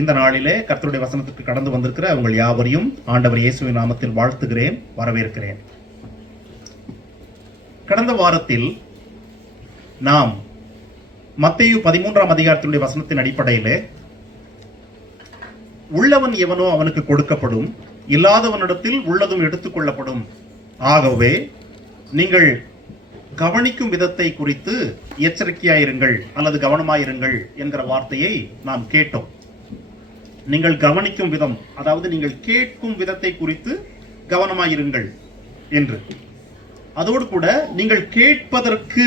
இந்த நாளிலே கர்த்தருடைய வசனத்துக்கு கடந்து வந்திருக்கிற உங்கள் யாவரையும் ஆண்டவர் இயேசுவின் நாமத்தில் வாழ்த்துகிறேன், வரவேற்கிறேன். கடந்த வாரத்தில் நாம் மத்தேயு 13ஆம் அதிகாரத்தினுடைய வசனத்தின் அடிப்படையிலே உள்ளவன் எவனோ அவனுக்கு கொடுக்கப்படும், இல்லாதவனிடத்தில் உள்ளதும் எடுத்துக் கொள்ளப்படும். ஆகவே நீங்கள் கவனிக்கும் விதத்தை குறித்து எச்சரிக்கையாயிருங்கள் அல்லது கவனமாயிருங்கள் என்கிற வார்த்தையை நாம் கேட்டோம். நீங்கள் கவனிக்கும் விதம், அதாவது நீங்கள் கேட்கும் விதத்தை குறித்து கவனமாயிருங்கள் என்று. அதோடு கூட நீங்கள் கேட்பதற்கு,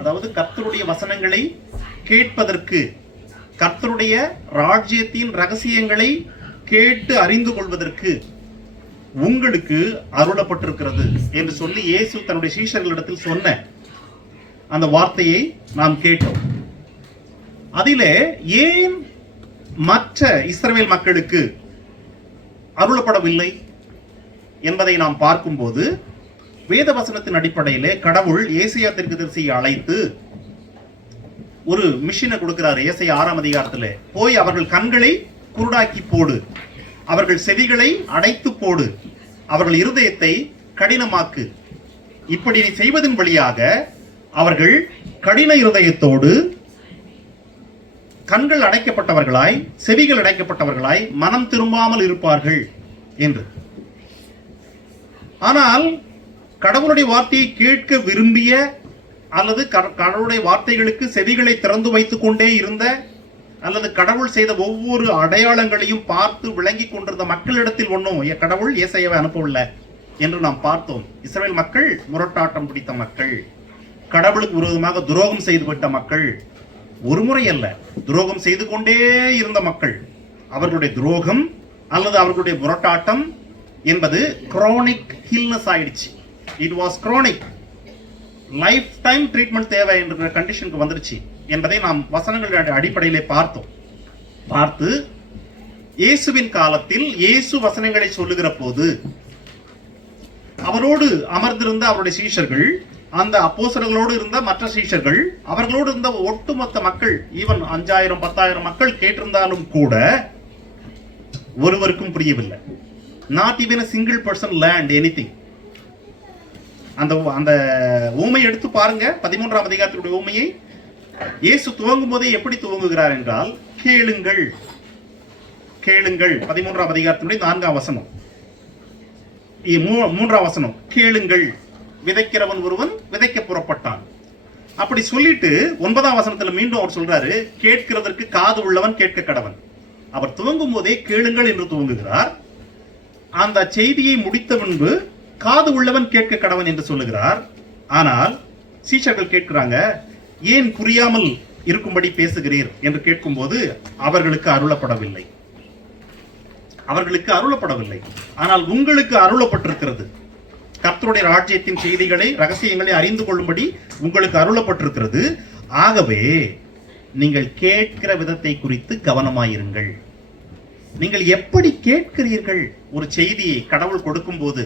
அதாவது கர்த்தருடைய வசனங்களை கேட்பதற்கு, கர்த்தருடைய ராஜ்யத்தின் ரகசியங்களை கேட்டு அறிந்து கொள்வதற்கு உங்களுக்கு அருளப்பட்டிருக்கிறது என்று சொல்லி இயேசு தன்னுடைய சீஷர்களிடத்தில் சொன்ன அந்த வார்த்தையை நாம் கேட்டோம். அதிலே ஏன் மற்ற இஸ்ரவேல் மக்களுக்கு அருளப்படவில்லை என்பதை நாம் பார்க்கும்போது, வேத வசனத்தின் அடிப்படையிலே கடவுள் ஏசாயா தீர்க்கதரிசியை அழைத்து ஒரு மிஷினை கொடுக்கிறார். ஏசாயா 6ஆம் அதிகாரத்தில் போய் அவர்கள் கண்களை குருடாக்கி போடு, அவர்கள் செவிகளை அடைத்து போடு, அவர்கள் இருதயத்தை கடினமாக்கு. இப்படி நீ செய்வதன் வழியாக அவர்கள் கடின இருதயத்தோடு, கண்கள் அடைக்கப்பட்டவர்களாய், செவிகள் அடைக்கப்பட்டவர்களாய் மனம் திரும்பாமல் இருப்பார்கள் என்று. ஆனால் கடவுளுடைய வார்த்தையை கேட்க விரும்பிய அல்லது கடவுளுடைய வார்த்தைகளுக்கு செவிகளை திறந்து வைத்துக் கொண்டே இருந்த அல்லது கடவுள் செய்த ஒவ்வொரு அடையாளங்களையும் பார்த்து விளங்கி கொண்டிருந்த மக்களிடத்தில் ஒன்றும் கடவுள் ஏசாயாவை அனுப்பவில்லை என்று நாம் பார்த்தோம். இஸ்ரவேல் மக்கள் முரட்டாட்டம் பிடித்த மக்கள், கடவுளுக்கு விரோதமாக துரோகம் செய்துவிட்ட மக்கள், ஒரு முறை அல்ல, துரோகம் செய்து கொண்டே இருந்த மக்கள். அவர்களுடைய துரோகம் அல்லது அவர்களுடைய முரட்டாட்டம் என்பது குரோனிக் ஹில்னஸ் ஆயிடுச்சு. It was crony, life time treatment தேவை என்ற கண்டிஷனுக்கு வந்துருச்சு என்பதை நாம் வசனங்களுடைய அடிப்படையிலே பார்த்து இயேசுவின் காலத்தில் இயேசு வசனங்களை சொல்லுகிற போது அவரோடு அமர்ந்திருந்த அவருடைய சீஷர்கள், அந்த அப்போஸ்தலர்களோடு இருந்த மற்ற சீஷர்கள், அவர்களோடு இருந்த ஒட்டுமொத்த மக்கள், ஈவன் 5000 10,000 மக்கள் கேட்டிருந்தாலும் கூட ஒருவருக்கும் புரியவில்லை. Not even a single person learned anything. அந்த ஊமையை எடுத்து பாருங்க. 13ஆம் அதிகாரத்தினுடைய ஊமையை இயேசு துவங்கும் போதே எப்படி துவங்குகிறார் என்றால், கேளுங்கள் கேளுங்கள். 13ஆம் அதிகாரத்தினுடைய 4ஆம் வசனம், 3ஆம் வசனம், கேளுங்கள், விதைக்கிறவன் ஒருவன் விதைக்க புறப்பட்டான். அப்படி சொல்லிட்டு 9ஆம் வசனத்துல மீண்டும் அவர் சொல்றாரு, கேட்கிறதற்கு காது உள்ளவன் கேட்க கடவன். அவர் துவங்கும் போதே கேளுங்கள் என்று துவங்குகிறார். அந்த செய்தியை முடித்த முன்பு காது உள்ளவன் கேட்க கடவன் என்று சொல்லுகிறார். ஆனால் சீஷர்கள் கேட்கிறாங்க, ஏன் புரியாமல் இருக்கும்படி பேசுகிறீர் என்று கேட்கும்போது அவர்களுக்கு அருளப்படவில்லை. ஆனால் உங்களுக்கு அருளப்பட்டிருக்கிறது. கர்த்தருடைய ராஜ்யத்தின் செய்திகளை, ரகசியங்களை அறிந்து கொள்ளும்படி உங்களுக்கு அருளப்பட்டிருக்கிறது. ஆகவே நீங்கள் கேட்கிற விதத்தை குறித்து கவனமாயிருங்கள். நீங்கள் எப்படி கேட்கிறீர்கள்? ஒரு செய்தியை கடவுள் கொடுக்கும் போது,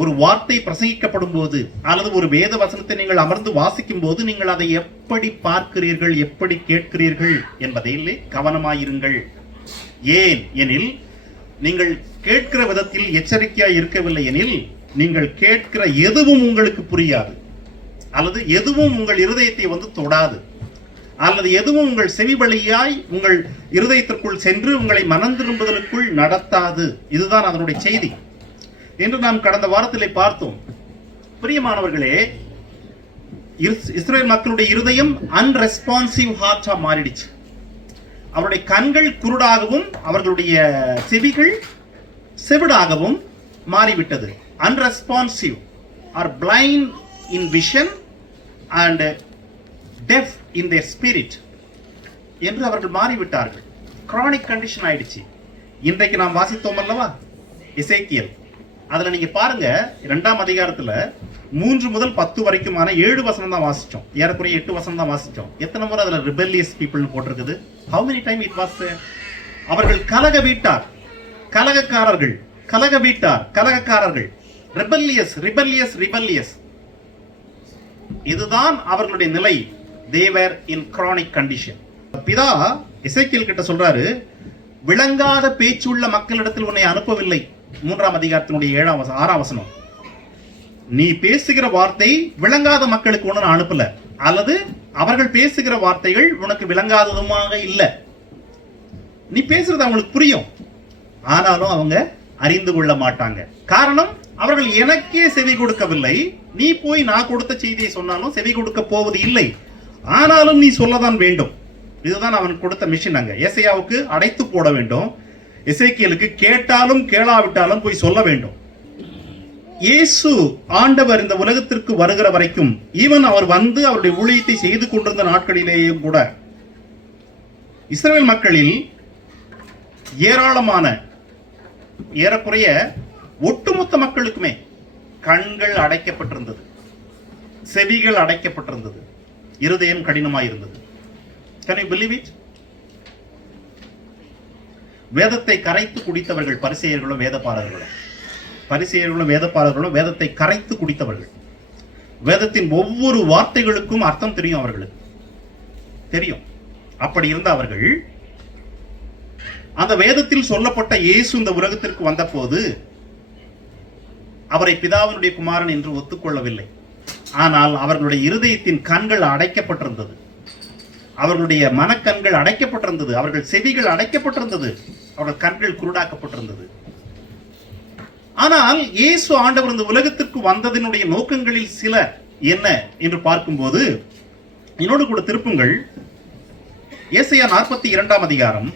ஒரு வார்த்தை பிரசங்கிக்கப்படும் போது, அல்லது ஒரு வேத வசனத்தை நீங்கள் அமர்ந்து வாசிக்கும் போது நீங்கள் அதை எப்படி பார்க்கிறீர்கள், எப்படி கேட்கிறீர்கள் என்பதில் கவனமாயிருங்கள். ஏன் எனில், நீங்கள் கேட்கிற விதத்தில் எச்சரிக்கையாய் இருக்கவில்லை எனில் நீங்கள் கேட்கிற எதுவும் உங்களுக்கு புரியாது, அல்லது எதுவும் உங்கள் இருதயத்தை தொடாது, அல்லது எதுவும் உங்கள் செவி வழியாய் உங்கள் இருதயத்திற்குள் சென்று உங்களை மனம் திரும்புதலுக்குள் நடத்தாது. இதுதான் அதனுடைய செய்தி என்று நாம் கடந்த வாரத்திலே பார்த்தோம். பிரியமானவர்களே, இஸ்ரவேல் மக்களுடைய இருதயம் அன்ரெஸ்பான்சிவ் ஹார்ட்டா மாறிடுச்சு. அவருடைய கண்கள் குருடாகவும் அவர்களுடைய செவிகள் செவிடாகவும் மாறிவிட்டது. Unresponsive or blind in vision and deaf in their spirit என்று அவர்கள் மாறிவிட்டார்கள். கிரானிக் கண்டிஷன் ஆயிடுச்சு. இன்றைக்கு நாம் வாசித்தோம் அல்லவா, எசேக்கியேல். அதுல நீங்க பாருங்க, 2ஆம் அதிகாரத்துல 3 முதல் 10 வரைக்குமான 7 வசனம் தான் வாசிச்சோம். ஏறக்குறைய 8 வசனம் தான் வாசிச்சோம். எத்தனை முறை அதுல ரிபெல்லியஸ் பீப்புள்னு போட்டிருக்குது? how many time it was there? அவர்கள் கலக வீட்டார், கலகக்காரர்கள், கலக வீட்டார், கலகக்காரர்கள், ரிபெல்லியஸ். இதுதான் அவர்களுடைய நிலை. they were in chronic condition. பிதா எசேக்கியேல் கிட்ட சொல்றாரு, விளங்காத பேச்சுள்ள மக்களிடத்தில் உன்னை அனுப்பவில்லை. 3ஆம் அதிகாரத்தினுடைய 6ஆம் வசனம். நீ பேசுகிற வார்த்தை விளங்காத மக்களுக்கு ஒண்ணு நான் அனுப்பல, அல்லது அவர்கள் பேசுகிற வார்த்தைகள் உனக்கு விளங்காததுமாக இல்ல. நீ பேசுறது அவங்களுக்கு புரியும், ஆனாலும் அவங்க அறிந்து கொள்ள மாட்டாங்க. காரணம், அவர்கள் எனக்கே செவி கொடுக்கவில்லை. நீ போய் நான் கொடுத்த செய்தியை சொன்னாலும் செவி கொடுக்க போவது இல்லை. ஆனாலும் நீ சொல்லதான் வேண்டும். இதுதான் அவன் கொடுத்த மிஷன். அங்க ஏசாயாவுக்கு அடைத்து போட வேண்டும், எசேக்கியேலுக்கு கேட்டாலும் கேளாவிட்டாலும் போய் சொல்ல வேண்டும். இயேசு ஆண்டவர் இந்த உலகத்திற்கு வருகிற வரைக்கும், ஈவன் அவர் வந்து அவருடைய ஊழியத்தை செய்து கொண்டிருந்த நாட்களிலேயும் கூட, இஸ்ரவேல் மக்களில் ஏராளமான, ஏறக்குறைய ஒட்டுமொத்த மக்களுக்குமே கண்கள் அடைக்கப்பட்டிருந்தது, செவிகள் அடைக்கப்பட்டிருந்தது, இருதயம் கடினமாயிருந்தது. Can you believe it? வேதத்தை கரைத்து குடித்தவர்கள் பரிசேயர்களும் வேதபாரகர்களும். பரிசேயர்களும் வேதபாரகர்களும் வேதத்தை கரைத்து குடித்தவர்கள். வேதத்தின் ஒவ்வொரு வார்த்தைகளுக்கும் அர்த்தம் தெரியும், அவர்களுக்கு தெரியும். அப்படி இருந்த அவர்கள் அந்த வேதத்தில் சொல்லப்பட்ட இயேசு இந்த உலகத்திற்கு வந்த போது அவரை பிதாவினுடைய குமாரன் என்று ஒத்துக்கொள்ளவில்லை. ஆனால் அவர்களுடைய இருதயத்தின் கண்கள் அடைக்கப்பட்டிருந்தது, அவர்களுடைய மனக்கண்கள் அடைக்கப்பட்டிருந்தது, அவர்கள் செவிகள் அடைக்கப்பட்டிருந்தது, அவர்கள் கண்கள் குருடாக்கப்பட்டிருந்தது. ஆனால் இயேசு ஆண்டவர் இந்த உலகத்திற்கு வந்ததினுடைய நோக்கங்களில் சில என்ன என்று பார்க்கும்போது, என்னோடு கூட திருப்புங்கள் ஏசாயா 42ஆம் அதிகாரம்.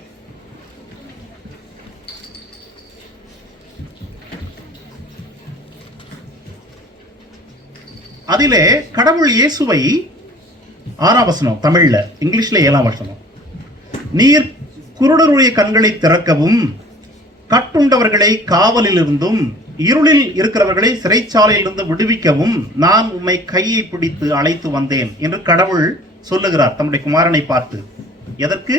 அதிலே கடவுள் இயேசுவை 6ஆம் வசனம், தமிழ்ல, இங்கிலீஷ்ல 7ஆம் வசனம், நீர் குருடருடைய கண்களை திறக்கவும் கட்டுண்டவர்களை காவலில் இருந்தும் இருளில் இருக்கிறவர்களை சிறைச்சாலையிலிருந்து விடுவிக்கவும் நான் உம்மை கையை பிடித்து அழைத்து வந்தேன் என்று கடவுள் சொல்லுகிறார் தம்முடைய குமாரனை பார்த்து. எதற்கு?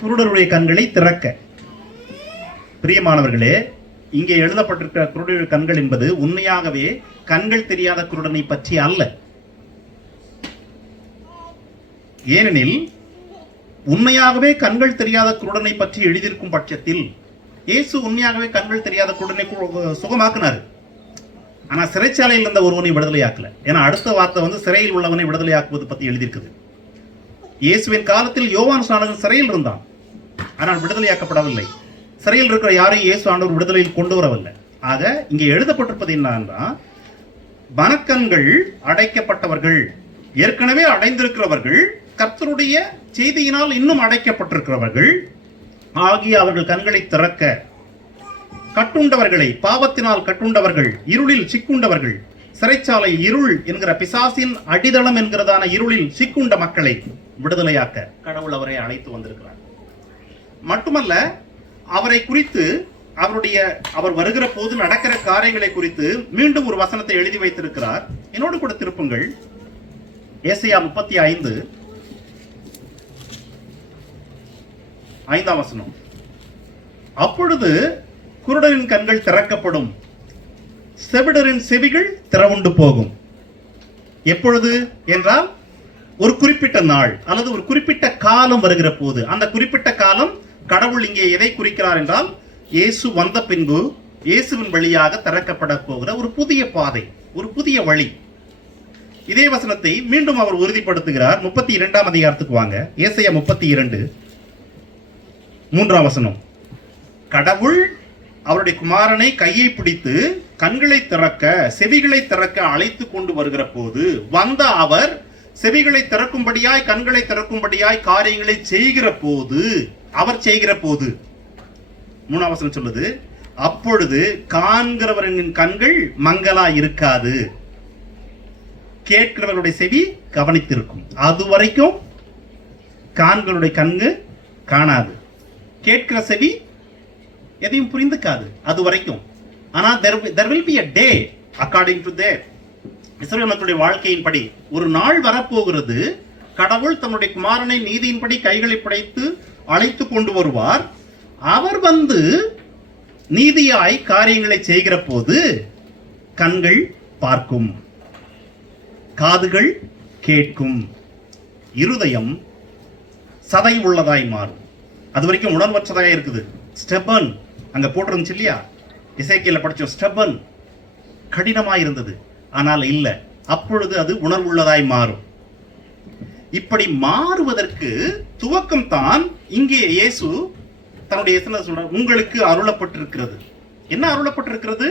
குருடருடைய கண்களை திறக்க. பிரியமானவர்களே, இங்கே எழுதப்பட்டிருக்கிற குருடருடைய கண்கள் என்பது உண்மையாகவே கண்கள் தெரியாத குருடனை பற்றி அல்ல. ஏனெனில் உண்மையாகவே கண்கள் தெரியாத குருடனை பற்றி எழுதியிருக்கும் பட்சத்தில் இயேசு உண்மையாகவே கண்கள் தெரியாத குருடனை சுகமாக்குனாரு. ஆனா சிறைச்சாலையில் இருந்த ஒருவனை விடுதலையாக்கல. ஏன்னா அடுத்த வார்த்தை சிறையில் உள்ளவனை விடுதலையாக்குவது பத்தி எழுதியிருக்குது. இயேசுவின் காலத்தில் யோவான் ஸ்நானகன் சிறையில் இருந்தான், ஆனால் விடுதலையாக்கப்படவில்லை. சிறையில் இருக்கிற யாரையும் இயேசு ஆண்டவர் விடுதலையில் கொண்டு வரவில்லை. ஆக இங்கே எழுதப்பட்டிருப்பது என்னன்னா, மனக்கண்கள் அடைக்கப்பட்டவர்கள், ஏற்கனவே அடைந்திருக்கிறவர்கள், கர்த்தருடைய செய்தியினால் இன்னும் அடைக்கப்பட்டிருக்கிறவர்கள் ஆகிய அவர்கள் கண்களை திறக்க, கட்டுண்டவர்களை, பாவத்தினால் கட்டுண்டவர்கள், இருளில் சிக்குண்டவர்கள், சிறைச்சாலை இருள் என்கிற பிசாசின் அடித்தளம் என்கிறதான இருளில் சிக்குண்ட மக்களை விடுதலையாக்க கடவுள் அவரை அழைத்து வந்திருக்கிறார். மட்டுமல்ல, அவரை குறித்து அவர் வருகிற போது நடக்கிற காரியங்களை குறித்து மீண்டும் ஒரு வசனத்தை எழுதி வைத்திருக்கிறார். என்னோடு கூட திருப்புங்கள் ஏசாயா 35 5ஆம் வசனம். அப்பொழுது குருடரின் கண்கள் திறக்கப்படும், செவிடரின் செவிகள் திறவுண்டு போகும். எப்பொழுது என்றால், ஒரு குறிப்பிட்ட நாள் அல்லது ஒரு குறிப்பிட்ட காலம் வருகிற போது. அந்த குறிப்பிட்ட காலம் கடவுள் இங்கே எதை குறிக்கிறார் என்றால், இயேசு வந்த பின்பு இயேசுவின் வழியாக திறக்கப்பட போகிற ஒரு புதிய பாதை, ஒரு புதிய வழி. இதே வசனத்தை மீண்டும் அவர் உறுதிப்படுத்துகிறார். 32ஆம் அதிகாரத்துக்கு வாங்க. ஏசாயா 32 3ஆம் வசனம். கடவுள் அவருடைய குமாரனை கையை பிடித்து கண்களை திறக்க, செவிகளை திறக்க அழைத்து கொண்டு வருகிற போது, வந்த அவர் செவிகளை திறக்கும்படியாய், கண்களை திறக்கும்படியாய் காரியங்களை செய்கிற போது, அவர் செய்கிற போது 3ஆம் வசனம் சொல்லுது, அப்பொழுது காண்கிறவரின் கண்கள் மங்களா இருக்காது, கேட்கிறவர்களுடைய செவி கவனித்திருக்கும். அது வரைக்கும் காண்களுடைய கண்கு காணாது, கேட்கிற செவி எதையும் புரிந்துக்காது அது வரைக்கும். ஆனால் there will be a day according to their இஸ்ரவேல் மக்களுடைய வாழ்க்கையின்படி ஒரு நாள் வரப்போகிறது. கடவுள் தன்னுடைய குமாரனை நீதியின்படி கைகளை படைத்து அழைத்து கொண்டு வருவார். அவர் வந்து நீதியாய் காரியங்களை செய்கிற போது கண்கள் பார்க்கும், காதுகள் கேட்கும், இருதயம் சதை உள்ளதாய் மாறும். அது வரைக்கும் உணர்வற்றதாய் இருக்குது. ஸ்டெபன் அங்க போட்டிருந்துச்சு இல்லையா, எசேக்கியேல படிச்சோம். ஸ்டெபன் கடினமாய் இருந்தது, ஆனால் இல்ல, அப்பொழுது அது உணர்வுள்ளதாய் மாறும். இப்படி மாறுவதற்கு துவக்கம் தான் இங்கே இயேசு தன்னுடைய சொல்றார், உங்களுக்கு அருளப்பட்டிருக்கிறது. என்ன அருளப்பட்டிருக்கிறது?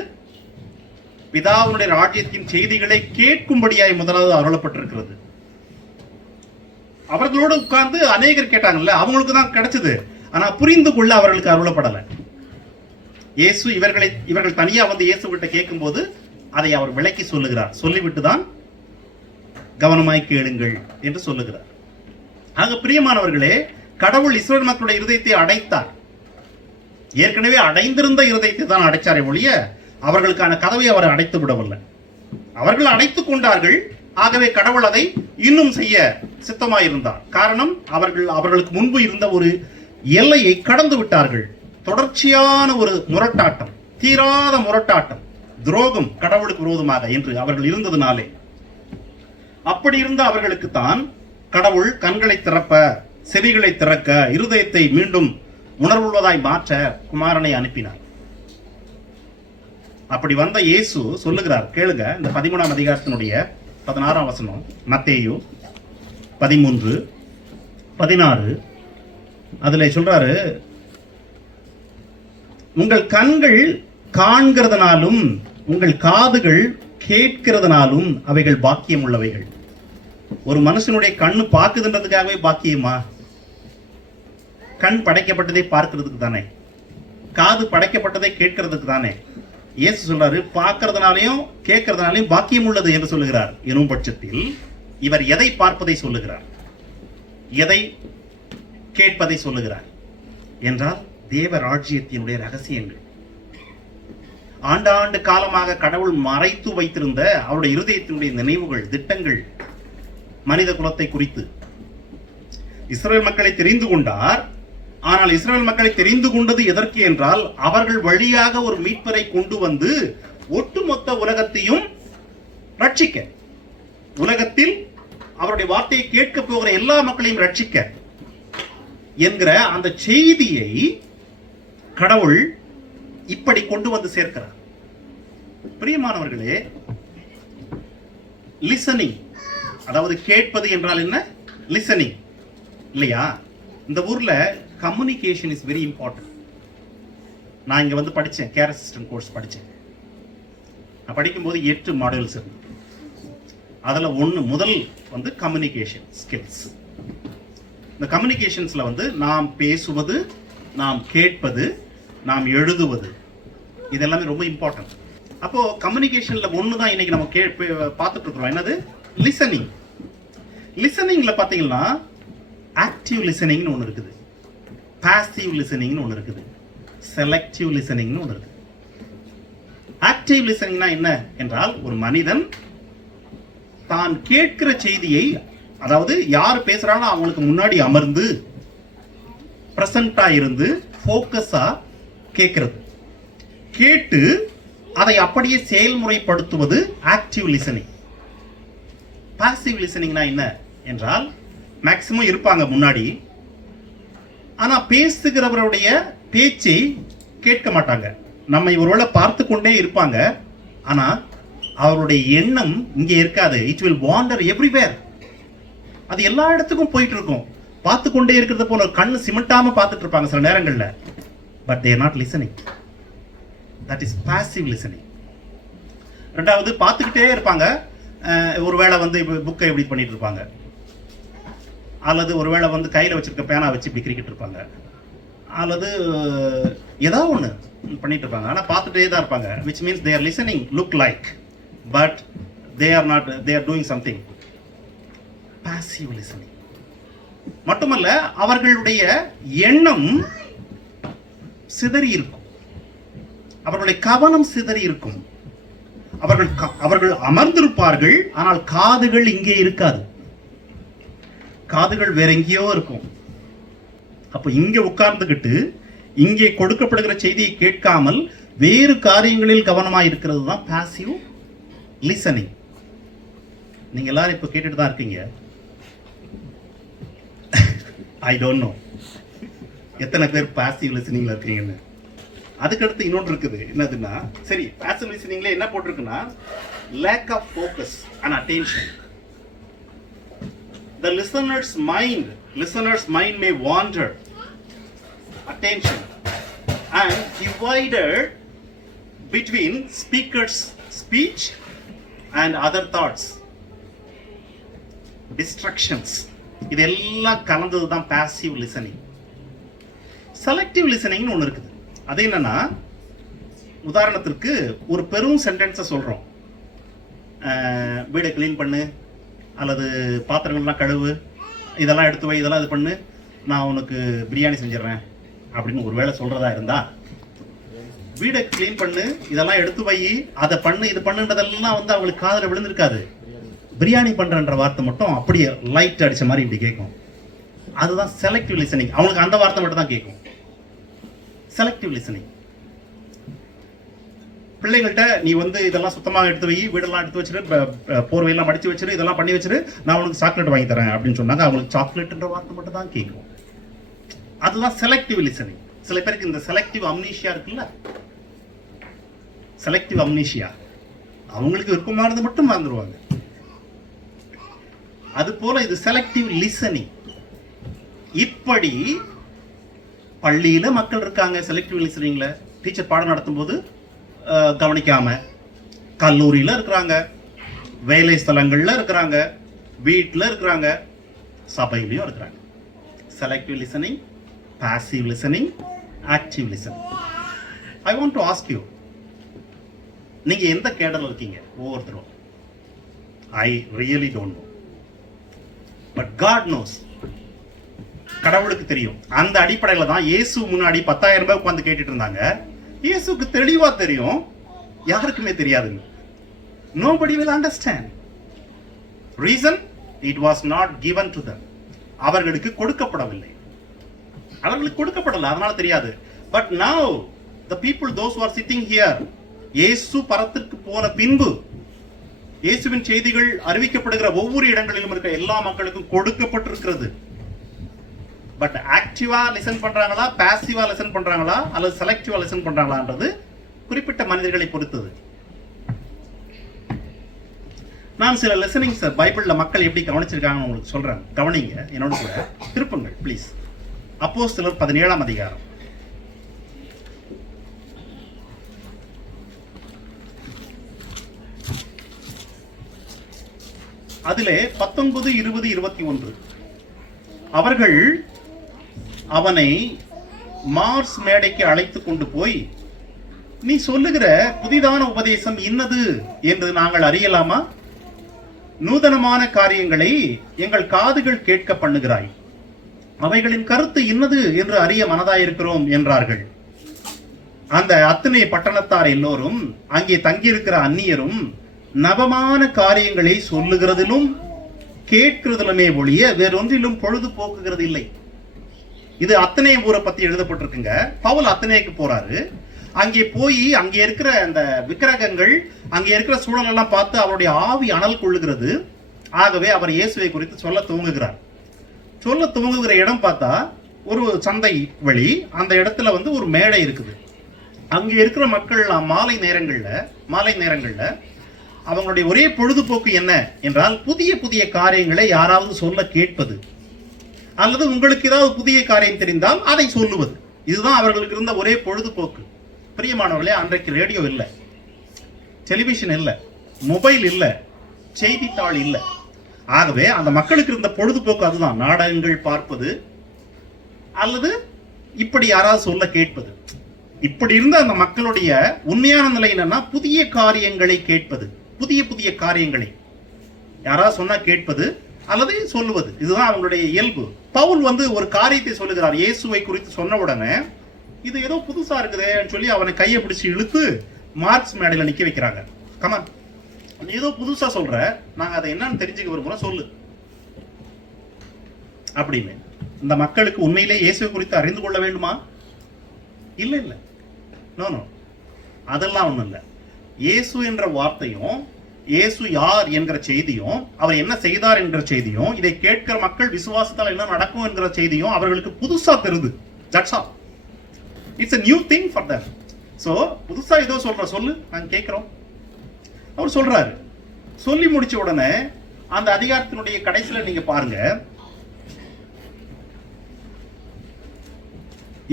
பிதாவுடைய ராஜ்யத்தின் செய்திகளை கேட்கும்படியாய் முதலாவது அருளப்பட்டிருக்கிறது. அவர்களோடு உட்கார்ந்து அநேகர் கேட்டாங்கல்ல, அவங்களுக்கு தான் கிடைச்சது. ஆனா புரிந்து கொள்ள அவர்களுக்கு அருளப்படலை. இயேசு இவர்கள் தனியா வந்து இயேசு கிட்ட கேட்கும் போது அதை அவர் விளக்கி சொல்லுகிறார். சொல்லிவிட்டு தான் கவனமாய் கேளுங்கள் என்று சொல்லுகிறார். ஆக பிரியமானவர்களே, கடவுள் இஸ்ரவேல் மக்களுடைய இருதயத்தை அடைத்தார். ஏற்கனவே அடைந்திருந்த இருதயத்தை தான் அடைச்சாரே ஒழிய அவர்களுக்கான கதவை அவர் அடைத்து விடவில்லை. அவர்கள் அடைத்துக் கொண்டார்கள். ஆகவே கடவுள் அதை இன்னும் செய்ய சித்தமாயிருந்தார். காரணம், அவர்களுக்கு முன்பு இருந்த ஒரு எல்லையை கடந்து விட்டார்கள். தொடர்ச்சியான ஒரு முரட்டாட்டம், தீராத முரட்டாட்டம், துரோகம் கடவுளுக்கு விரோதமாக என்று அவர்கள் இருந்ததுனாலே, அப்படி இருந்த அவர்களுக்கு தான் கடவுள் கண்களை திறப்ப, செவிகளை திறக்க, இருதயத்தை மீண்டும் உணர்வுள்ளதாய் மாற்ற குமாரனை அனுப்பினார். அப்படி வந்த இயேசு சொல்லுகிறார், கேளுங்க, இந்த 13ஆம் அதிகாரத்தினுடைய 16ஆம் வசனம், மத்தேயு 13:16. அதுல சொல்றாரு, உங்கள் கண்கள் காண்கிறதுனாலும் உங்கள் காதுகள் கேட்கிறதுனாலும் அவைகள் பாக்கியம் உள்ளவைகள். ஒரு மனுஷனுடைய கண்ணு பார்க்குதுன்றதுக்காகவே பாக்கியமா? கண் படைக்கப்பட்டதை பார்க்கிறதுக்கு தானே, காது படைக்கப்பட்டதை கேட்கிறதுக்கு தானே. இயேசு சொல்றாரு, பார்க்கறதுனாலையும் கேட்கறதுனாலையும் பாக்கியம் உள்ளது என்று சொல்லுகிறார். எனும் பட்சத்தில் இவர் எதை பார்ப்பதை சொல்லுகிறார், எதை கேட்பதை சொல்லுகிறார் என்றால் தேவ ராஜ்யத்தினுடைய ரகசியங்கள். ஆண்டாண்டு காலமாக கடவுள் மறைத்து வைத்திருந்த அவருடைய இருதயத்தினுடைய நினைவுகள், திட்டங்கள், மனித குலத்தை குறித்து இஸ்ரவேல் மக்களை தெரிந்து கொண்டார். ஆனால் இஸ்ரவேல் மக்களை தெரிந்து கொண்டது எதற்கு என்றால், அவர்கள் வழியாக ஒரு மீட்பரை கொண்டு வந்து ஒட்டுமொத்த உலகத்தையும் ரட்சிக்க, உலகத்தில் அவருடைய வார்த்தையை கேட்க போகிற எல்லா மக்களையும் ரட்சிக்க என்கிற அந்த செய்தியை கடவுள் இப்படி கொண்டு வந்து சேர்க்கிறார். பிரியமானவர்களே, லிசனிங், அதாவது கேட்பது என்றால் என்ன? லிசனிங் இல்லையா? இந்த ஊர்ல கம்யூனிகேஷன் இஸ் வெரி இம்பார்ட்டன்ட். நான் இங்க வந்து படிச்சேன், கேர் அசிஸ்டன்ட் கோர்ஸ் படிச்சேன். நான் படிக்கும்போது 8 மாடியூல்ஸ் இருக்கு. அதுல முதல் வந்து கம்யூனிகேஷன் ஸ்கில்ஸ். இந்த கம்யூனிகேஷன்ஸ்ல வந்து நாம் பேசுவது, நாம் கேட்பது, நாம் எழுதுவது, இதெல்லாமே ரொம்ப இம்பார்ட்டன்ட். அப்போ கம்யூனிகேஷன்ல தான் இன்னைக்கு நம்ம பார்த்துட்டு இருக்கிறோம். என்னது? லிசனிங். லிசனிங்ல பாத்தீங்கன்னா ஆக்டிவ் லிசனிங்னு ஒன்று இருக்குது, பாசிவ் லிசனிங்னு ஒன்று இருக்குது, செலக்டிவ் லிசனிங்னு ஒன்று இருக்குது. ஆக்டிவ் லிசனிங்னா என்ன என்றால், ஒரு மனிதன் தான் கேட்கிற செய்தியை, அதாவது யார் பேசுறாங்களோ அவங்களுக்கு முன்னாடி அமர்ந்து பிரசன்டா இருந்து ஃபோக்கஸா கேட்கிறது, கேட்டு அதை அப்படியே செயல்முறைப்படுத்துவது ஆக்டிவ் லிசனிங். பாசிவ் லிசனிங்னா என்ன என்றால், மேக்சிமம் இருப்பாங்க முன்னாடி, ஆனா பேசுகிறவருடைய பேச்சை கேட்க மாட்டாங்க. நம்ம ஒருவேளை பார்த்து கொண்டே இருப்பாங்க, ஆனா அவருடைய எண்ணம் இங்கே இருக்காது. It will van der everywhere. அது எல்லா இடத்துக்கும் போயிட்டு இருக்கும். பார்த்து கொண்டே இருக்கிறது போல கண்ணு சிமிட்டாம பார்த்துட்டு இருப்பாங்க சில நேரங்கள்ல. But they are not listening. That is passive listening. ரெண்டாவது, பார்த்துக்கிட்டே இருப்பாங்க. ஒருவேளை வந்து புக்கை இப்படி பண்ணிட்டு இருப்பாங்க, அல்லது ஒருவேளை வந்து கையில் வச்சிருக்க பேனா வச்சு இப்படி கிரிக்கெட் இருப்பாங்க, அல்லது ஏதாவது ஒன்று பண்ணிட்டு இருப்பாங்க. ஆனால் பார்த்துட்டே தான் இருப்பாங்க. Which means they are listening, look like, but they are not, they are doing something. Passive listening. மட்டுமல்ல, அவர்களுடைய எண்ணம் சிதறி இருக்கும், அவர்களுடைய கவனம் சிதறி இருக்கும். அவர்கள் அமர்ந்திருப்பார்கள், ஆனால் காதுகள் இங்கே இருக்காது, காதுகள் வேற எங்கேயோ இருக்கும். அப்ப இங்க உட்கார்ந்துகிட்டு இங்கே கொடுக்கப்படுகிற செய்தியை கேட்காமல் வேறு காரியங்களில் கவனமாக இருக்கிறது தான் பாசிவ் லிசனிங். நீங்க எல்லாரும் இப்ப கேட்டுட்டு தான் இருக்கீங்க. ஐ டோன்ட் நோ எத்தனை பேர் பாசிவ் லிசனிங்ல இருக்கீங்கன்னு. அதுக்கடுத்து இன்னொன்று இருக்குது, என்னதுன்னா, சரி பாசிவ் லிசனிங்ல என்ன போட்டிருக்குன்னா lack of focus and attention. The listener's mind may wander attention and divided between speaker's speech and other thoughts, distractions. இதெல்லாம் கலந்தது தான் பாசிவ் லிசனிங். செலக்டிவ் லிசனிங்னு ஒன்று இருக்குது. அது என்னன்னா, உதாரணத்திற்கு ஒரு பெரும் சென்டென்ஸை சொல்கிறோம், வீடை க்ளீன் பண்ணு, அல்லது பாத்திரங்கள்லாம் கழுவு, இதெல்லாம் எடுத்து வை, இதெல்லாம் இது பண்ணு, நான் உனக்கு பிரியாணி செஞ்சிடறேன் அப்படின்னு ஒரு வேளை சொல்கிறதா இருந்தா, வீடை க்ளீன் பண்ணு, இதெல்லாம் எடுத்து வை, அதை பண்ணு, இது பண்ணுன்றதெல்லாம் வந்து அவங்களுக்கு காதில் விழுந்திருக்காது. பிரியாணி பண்ணுறன்ற வார்த்தை மட்டும் அப்படியே லைட் அடித்த மாதிரி இப்படி கேட்கும். அதுதான் செலக்டிவ் லிசனிங். அவங்களுக்கு அந்த வார்த்தை மட்டும் தான் கேட்கும். Selective listening. பிள்ளைங்கள்ட்ட நீ வந்து இதெல்லாம் சுத்தமாக எடுத்து வை, வீடெல்லாம் எடுத்து வச்சிரு, போர்வையெல்லாம் மடிச்சு வச்சிரு, இதெல்லாம் பண்ணி வச்சிரு, நான் உனக்கு சாக்லேட் வாங்கி தரேன் அப்படின்னு சொன்னாங்க. அவங்களுக்கு சாக்லேட்ன்ற வார்த்தை மட்டும் தான் கேட்கும். அதுதான் செலக்டிவ் லிசனிங். சில பேருக்கு இந்த செலக்டிவ் அம்னீஷியா இருக்குல்ல, செலக்டிவ் அம்னீஷியா, அவங்களுக்கு விருப்பமானது மட்டும் மறந்துடுவாங்க. அது போல இது செலக்டிவ் லிசனிங். இப்படி பள்ளியில மக்கள் இருக்காங்க செலக்டிவ் லிசனிங்ல, டீச்சர் பாடம் நடத்தும் போது கவனிக்காம, கல்லூரியில இருக்கிறாங்க, வேலை ஸ்தலங்கள்ல இருக்கிறாங்க, வீட்டில் இருக்கிறாங்க, சபையிலையும் இருக்கிறாங்க. Selective listening, passive listening, active listening. I want to ask you, நீங்க எந்த கேடல் இருக்கீங்க ஒவ்வொருத்தரும்? I really don't know, but God knows. கடவுளுக்கு தெரியும். அந்த அடிப்படையில தான் இயேசு முன்னாடி 10,000 பேர் உட்கார்ந்து கேட்டுட்டு இருந்தாங்க. இயேசுக்கு தெளிவா தெரியும், யாருக்குமே தெரியாதுங்க. Nobody will understand. Reason? It was not given to them. அவர்களுக்கு கொடுக்கப்படவில்லை. அவர்களுக்கு கொடுக்கப்படல, அதனால தெரியாது. But now the people, those who are sitting here, இயேசு பரத்திற்கு போன பின்பு இயேசுவின் செய்திகள் அறிவிக்கப்படுகிற ஒவ்வொரு இடங்களிலும் இருக்கிற எல்லா மக்களுக்கும் கொடுக்கப்பட்டிருக்கிறது. பட் ஆக்டிவா லிசன் பண்றாங்களா, பாசிவா லிசன் பண்றாங்களா, அல்லது செலக்டிவா லிசன் பண்றாங்களான்றது குறிப்பிட்ட மனிதர்களை பொறுத்தது. நான் சில லிசனிங்ஸ் பைபிள்ல மக்கள் எப்படி கவனிச்சிருக்காங்கன்னு உங்களுக்கு சொல்றேன், கவனிங்க என்னோட கூட. திருப்புங்கள் ப்ளீஸ். அப்போஸ்தலர் 17ஆம் அதிகாரம். அதிலே 19, 20, 21. அவர்கள் அவனை மார்ஸ் மேடைக்கு அழைத்து கொண்டு போய், நீ சொல்லுகிற புதிதான உபதேசம் இன்னது என்று நாங்கள் அறியலாமா? நூதனமான காரியங்களை எங்கள் காதுகள் கேட்க பண்ணுகிறாய். அவைகளின் கருத்து இன்னது என்று அறிய மனதாயிருக்கிறோம் என்றார்கள். அந்த அத்தனை பட்டணத்தார் எல்லோரும், அங்கே தங்கியிருக்கிற அந்நியரும், நவமான காரியங்களை சொல்லுகிறதிலும் கேட்கிறதிலுமே ஒழிய வேறொன்றிலும் பொழுது போக்குகிறது இல்லை. இது அத்தனை ஊரை பத்தி எழுதப்பட்டிருக்குங்க. பவுல் அத்தனைக்கு போறாரு. அங்கே போய் அங்கே இருக்கிற அந்த விக்கிரகங்கள், அங்கே இருக்கிற சூழல் எல்லாம் பார்த்து அவருடைய ஆவி அனல் கொள்ளுகிறது. ஆகவே அவர் இயேசுவை குறித்து சொல்ல துவங்குகிற இடம் பார்த்தா ஒரு சந்தை வழி. அந்த இடத்துல வந்து ஒரு மேடை இருக்குது. அங்கே இருக்கிற மக்கள் மாலை நேரங்கள்ல அவங்களுடைய ஒரே பொழுதுபோக்கு என்ன என்றால், புதிய புதிய காரியங்களை யாராவது சொல்ல கேட்பது, அல்லது உங்களுக்கு ஏதாவது புதிய காரியம் தெரிந்தால் அதை சொல்லுவது. இதுதான் அவர்களுக்கு இருந்த ஒரே பொழுதுபோக்கு. பிரியமானவர்களே, அன்றைக்கு ரேடியோ இல்லை, டெலிவிஷன் இல்லை, மொபைல் இல்லை, செய்தித்தாள் இல்லை. ஆகவே அந்த மக்களுக்கு இருந்த பொழுதுபோக்கு அதுதான், நாடகங்கள் பார்ப்பது அல்லது இப்படி யாராவது சொல்ல கேட்பது. இப்படி இருந்த அந்த மக்களுடைய உண்மையான நிலை என்னன்னா, புதிய காரியங்களை கேட்பது, புதிய புதிய காரியங்களை யாராவது சொன்னா கேட்பது அல்லது சொல்லுவது. இதுதான் அவங்களுடைய இயல்பு. பவுல் வந்து ஒரு காரியத்தை சொல்லுகிறார், இயேசுவை குறித்து சொன்ன உடனே இது ஏதோ புதுசா இருக்குதுன்னு சொல்லி அவனை கையை பிடிச்சி இழுத்து மார்க்ஸ் மேடையில் நிக்க வைக்கிறாங்க. கமான், நீ ஏதோ புதுசா சொல்ற, நாங்க அதை என்னன்னு தெரிஞ்சுக்க விரும்புறோம், சொல்லு அப்படின்னு. இந்த மக்களுக்கு உண்மையிலே இயேசுவை குறித்து அறிந்து கொள்ள வேண்டுமா? இல்ல இல்ல, நோ நோ, அதெல்லாம் ஒண்ணும் இல்லை. இயேசு என்ற வார்த்தையும் இயேசு யார் என்கிற செய்தியும் அவர் என்ன செய்தார் என்கிற செய்தியும் இதை கேட்கிற மக்கள் விசுவாசத்தால் என்ன நடக்கும் என்கிற செய்தியும் அவர்களுக்கு புதுசா தெரியுது. That's all. It's a new thing for them. So புதுசா ஏதோ சொல்லு நாங்க கேட்கிறோம். அவர் சொல்றாரு. சொல்லி முடிச்ச உடனே அந்த அதிகாரத்தினுடைய கடைசியில நீங்க பாருங்க,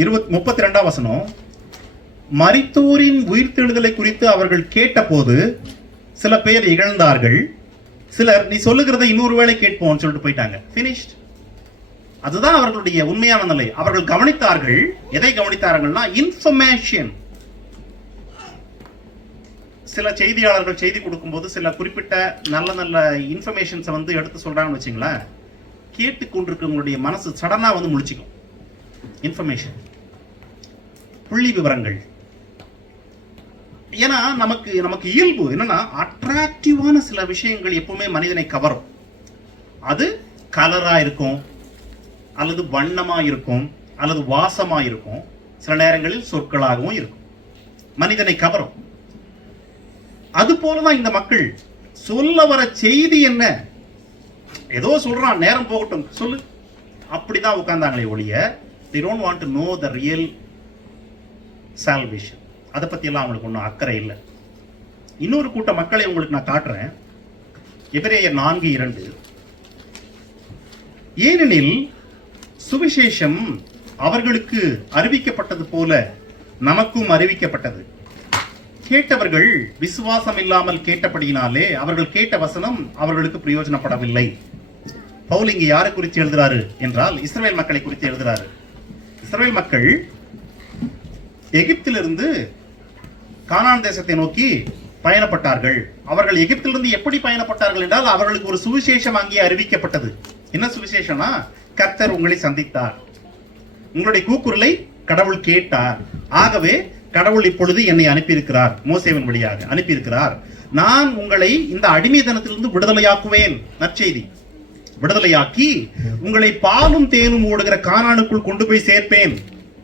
32ஆம் வசனம், மரித்தோரின் உயிர்த்தெழுதலை குறித்து அவர்கள் கேட்டபோது சில பேர் இகழ்ந்தார்கள், சிலர் நீ சொல்லுகிறத இன்னொரு வேளை கேட்போம்னு சொல்லிட்டு போயிட்டாங்க. finished. அதுதான் அவர்களுடைய உண்மையான நிலை. அவர்கள் கவனித்தார்கள். எதை கவனித்தார்கள்னா இன்ஃபர்மேஷன். சில செய்தியாளர்கள் செய்தி கொடுக்கும்போது சில குறிப்பிட்ட நல்ல நல்ல இன்ஃபர்மேஷன்ஸை எடுத்து சொல்றாங்கன்னு வச்சுங்களேன், கேட்டுக்கொண்டிருக்கவங்களுடைய மனசு சடனா முழிச்சுக்கும். இன்ஃபர்மேஷன், புள்ளி விவரங்கள். ஏன்னா நமக்கு இயல்பு என்னன்னா அட்ராக்டிவான சில விஷயங்கள் எப்பவுமே மனிதனை கவரும். அது கலரா இருக்கும், அல்லது வண்ணமா இருக்கும், அல்லது வாசமா இருக்கும், சில நேரங்களில் சொற்களாகவும் இருக்கும், மனிதனை கவரும். அது போலதான் இந்த மக்கள் சொல்ல வர செய்தி என்ன, ஏதோ சொல்றான் நேரம் போகட்டும் சொல்லு, அப்படிதான் உட்கார்ந்தாங்களே ஒழிய they don't want to know the real salvation. அதை பத்தி எல்லாம் அவங்களுக்கு ஒன்றும் அக்கறை இல்லை. இன்னொரு கூட்ட மக்களை உங்களுக்கு நான் காட்டுறேன். எபிரேயர் 4:2, ஏனெனில் சுவிசேஷம் அவர்களுக்கு அறிவிக்கப்பட்டது போல நமக்கும் அறிவிக்கப்பட்டது. கேட்டவர்கள் விசுவாசம் இல்லாமல் கேட்டபடியினாலே அவர்கள் கேட்ட வசனம் அவர்களுக்கு பிரயோஜனப்படவில்லை. பவுல் இங்கு யாரை குறித்து எழுதுறாரு என்றால் இஸ்ரவேல் மக்களை குறித்து எழுதுறாரு. இஸ்ரவேல் மக்கள் எகிப்திலிருந்து கானான் தேசத்தை நோக்கி பயணப்பட்டார்கள். அவர்கள் எகிப்திலிருந்து எப்படி பயணப்பட்டார்கள் என்றால் அவர்களுக்கு ஒரு சுவிசேஷம் அங்கே அறிவிக்கப்பட்டது. என்ன சுவிசேஷம்னா, கர்த்தர் உங்களை சந்தித்தார், உங்களுடைய கூக்குரலை கடவுள் கேட்டார், ஆகவே கடவுள் இப்பொழுது என்னை அனுப்பியிருக்கிறார், மோசேவின் வழியாக அனுப்பியிருக்கிறார், நான் உங்களை இந்த அடிமைத்தனத்திலிருந்து விடுதலையாக்குவேன். நற்செய்தி. விடுதலையாக்கி உங்களை பாலும் தேனும் ஓடுகிற கானானுக்குள் கொண்டு போய் சேர்ப்பேன்.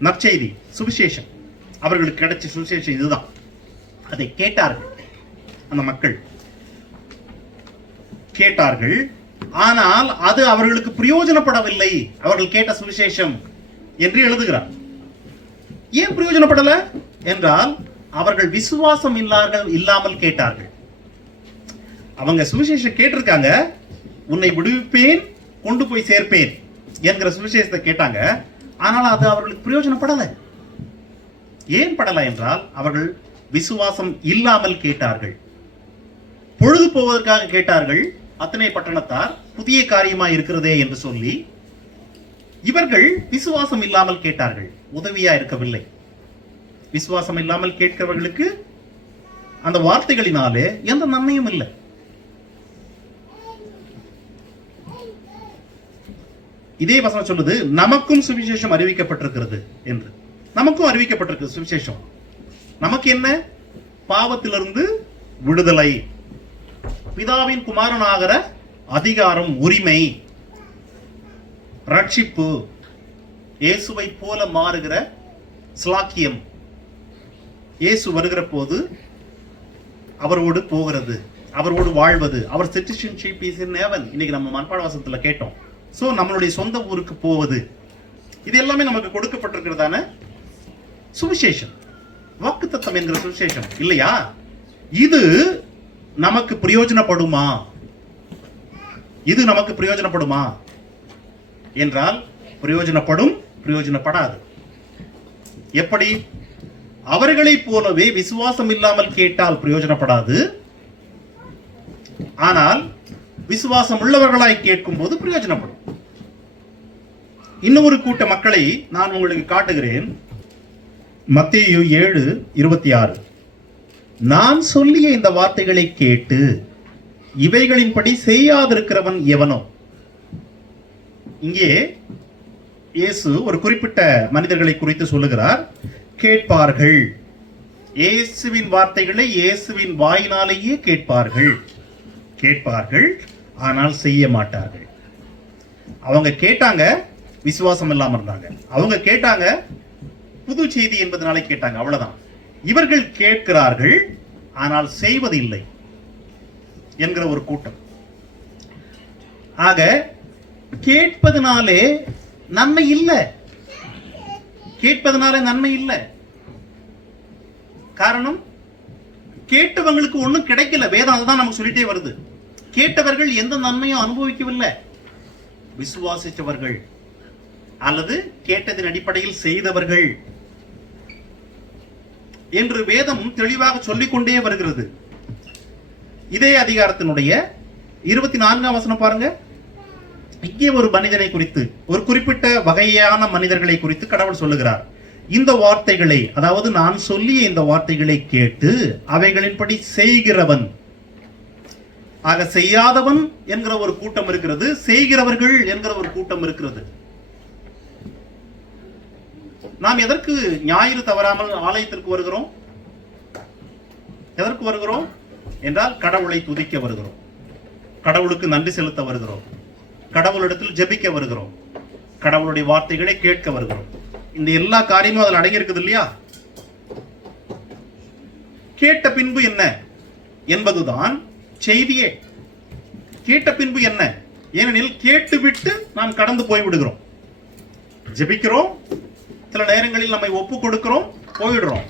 நற்செய்தி, சுவிசேஷம். அவர்களுக்கு கிடைச்ச சுவிசேஷம் இதுதான். அதை கேட்டார்கள். அந்த மக்கள் கேட்டார்கள், ஆனால் அது அவர்களுக்கு பிரயோஜனப்படவில்லை. அவர்கள் கேட்ட சுவிசேஷம் என்று எழுதுகிறார். ஏன் பிரயோஜனப்படல என்றால் அவர்கள் விசுவாசம் இல்லாமல் கேட்டார்கள். அவங்க சுவிசேஷம் கேட்டிருக்காங்க, உன்னை விடுவிப்பேன், கொண்டு போய் சேர்ப்பேன் என்கிற சுவிசேஷத்தை கேட்டாங்க. ஆனால் அது அவர்களுக்கு பிரயோஜனப்படலை. ஏன் படலை என்றால் அவர்கள் விசுவாசம் இல்லாமல் கேட்டார்கள். பொழுது போவதற்காக கேட்டார்கள். அத்தனை பட்டணத்தார் புதிய காரியமா இருக்கிறதே என்று சொல்லி இவர்கள் விசுவாசம் இல்லாமல் கேட்டார்கள், உதவியா இருக்கவில்லை. விசுவாசம் இல்லாமல் கேட்கிறவர்களுக்கு அந்த வார்த்தைகளினாலே எந்த நன்மையும் இல்லை. இதே வசனம் சொல்லுது, நமக்கும் சுவிசேஷம் அறிவிக்கப்பட்டிருக்கிறது என்று. நமக்கும் அறிவிக்கப்பட்டிருக்கு சுவிசேஷம். நமக்கு என்ன? பாவத்திலிருந்து விடுதலை, பிதாவின் குமாரனாகிற அதிகாரம், உரிமை, ரட்சிப்பு, இயேசுவை போல மாறுகிற ஸ்லாக்கியம், இயேசு வருகிற போது அவரோடு போகிறது, அவரோடு வாழ்வது, அவர் சிட்டிசன்ஷிப் இஸ் இன் ஹெவன். இன்னைக்கு நம்ம மனப்பாட வசனத்துல கேட்டோம். சோ நம்மளுடைய சொந்த ஊருக்கு போவது, இது எல்லாமே நமக்கு கொடுக்கப்பட்டிருக்கிறதான சுவிசேஷம். வாக்குத்தத்தம் என்கிற சுவிசேஷம் இல்லையா? இது நமக்கு பிரயோஜனப்படுமா? இது நமக்கு பிரயோஜனப்படுமா என்றால் பிரயோஜனப்படும், பிரயோஜனப்படாது. எப்படி? அவர்களைப் போலவே விசுவாசம் இல்லாமல் கேட்டால் பிரயோஜனப்படாது. ஆனால் விசுவாசம் உள்ளவர்களாய் கேட்கும் போது பிரயோஜனப்படும். இன்னொரு கூட்ட மக்களை நான் உங்களுக்கு காட்டுகிறேன். மத்தேயு 7:26, நான் சொல்லிய இந்த வார்த்தைகளை கேட்டு இவைகளின்படி செய்யாதிருக்கிறவன் எவனோ. இங்கே இயேசு ஒரு குறிப்பிட்ட மனிதர்களை குறித்து சொல்லுகிறார். கேட்பார்கள், இயேசுவின் வார்த்தைகளை இயேசுவின் வாயினாலேயே கேட்பார்கள், ஆனால் செய்ய மாட்டார்கள். அவங்க கேட்டாங்க, விசுவாசம் இல்லாம இருந்தாங்க. அவங்க கேட்டாங்க, புது செய்தி என்பதனாலே கேட்டாங்க, அவ்வளவுதான். இவர்கள் கேட்கிறார்கள், ஆனால் செய்வதில்லை. என்கிற ஒரு கூட்டம். ஆக கேட்பதனாலே நன்மை இல்லை, கேட்பதனாலே நன்மை இல்லை. காரணம், கேட்டவங்களுக்கு ஒண்ணும் கிடைக்கல. வேதம் அதுதான் நமக்கு சொல்லிட்டே வருது. கேட்டவர்கள் எந்த நன்மையும் அனுபவிக்கவில்லை. விசுவாசித்தவர்கள் அல்லது கேட்டதின் அடிப்படையில் செய்தவர்கள் என்று வேதம் தெளிவாக சொல்லிக்கொண்டே வருகிறது. இதே அதிகாரத்தினுடைய 24ஆம் வசனம் பாருங்க. இங்கே ஒரு மனிதனை குறித்து, ஒரு குறிப்பிட்ட வகையான மனிதர்களை குறித்து கடவுள் சொல்லுகிறார். இந்த வார்த்தைகளை, அதாவது நான் சொல்லிய இந்த வார்த்தைகளை கேட்டு அவைகளின்படி செய்கிறவன். ஆக செய்யாதவன் என்கிற ஒரு கூட்டம் இருக்கிறது, செய்கிறவர்கள் என்கிற ஒரு கூட்டம் இருக்கிறது. நாம் எதற்கு ஞாயிறு தவறாமல் ஆலயத்திற்கு வருகிறோம்? எதற்கு வருகிறோம் என்றால் கடவுளை துதிக்க வருகிறோம், கடவுளுக்கு நன்றி செலுத்த வருகிறோம், கடவுளிடத்தில் ஜெபிக்க வருகிறோம், கடவுளுடைய வார்த்தைகளை கேட்க வருகிறோம். இந்த எல்லா காரியமும் அதில் அடங்கி இருக்குது இல்லையா? கேட்ட பின்பு என்ன என்பதுதான் செய்தியே. கேட்ட பின்பு என்ன? ஏனெனில் கேட்டுவிட்டு நாம் கடந்து போய் விடுகிறோம். ஜெபிக்கிறோம், சில நேரங்களில் நம்மை ஒப்பு கொடுக்கிறோம், போயிடுறோம்.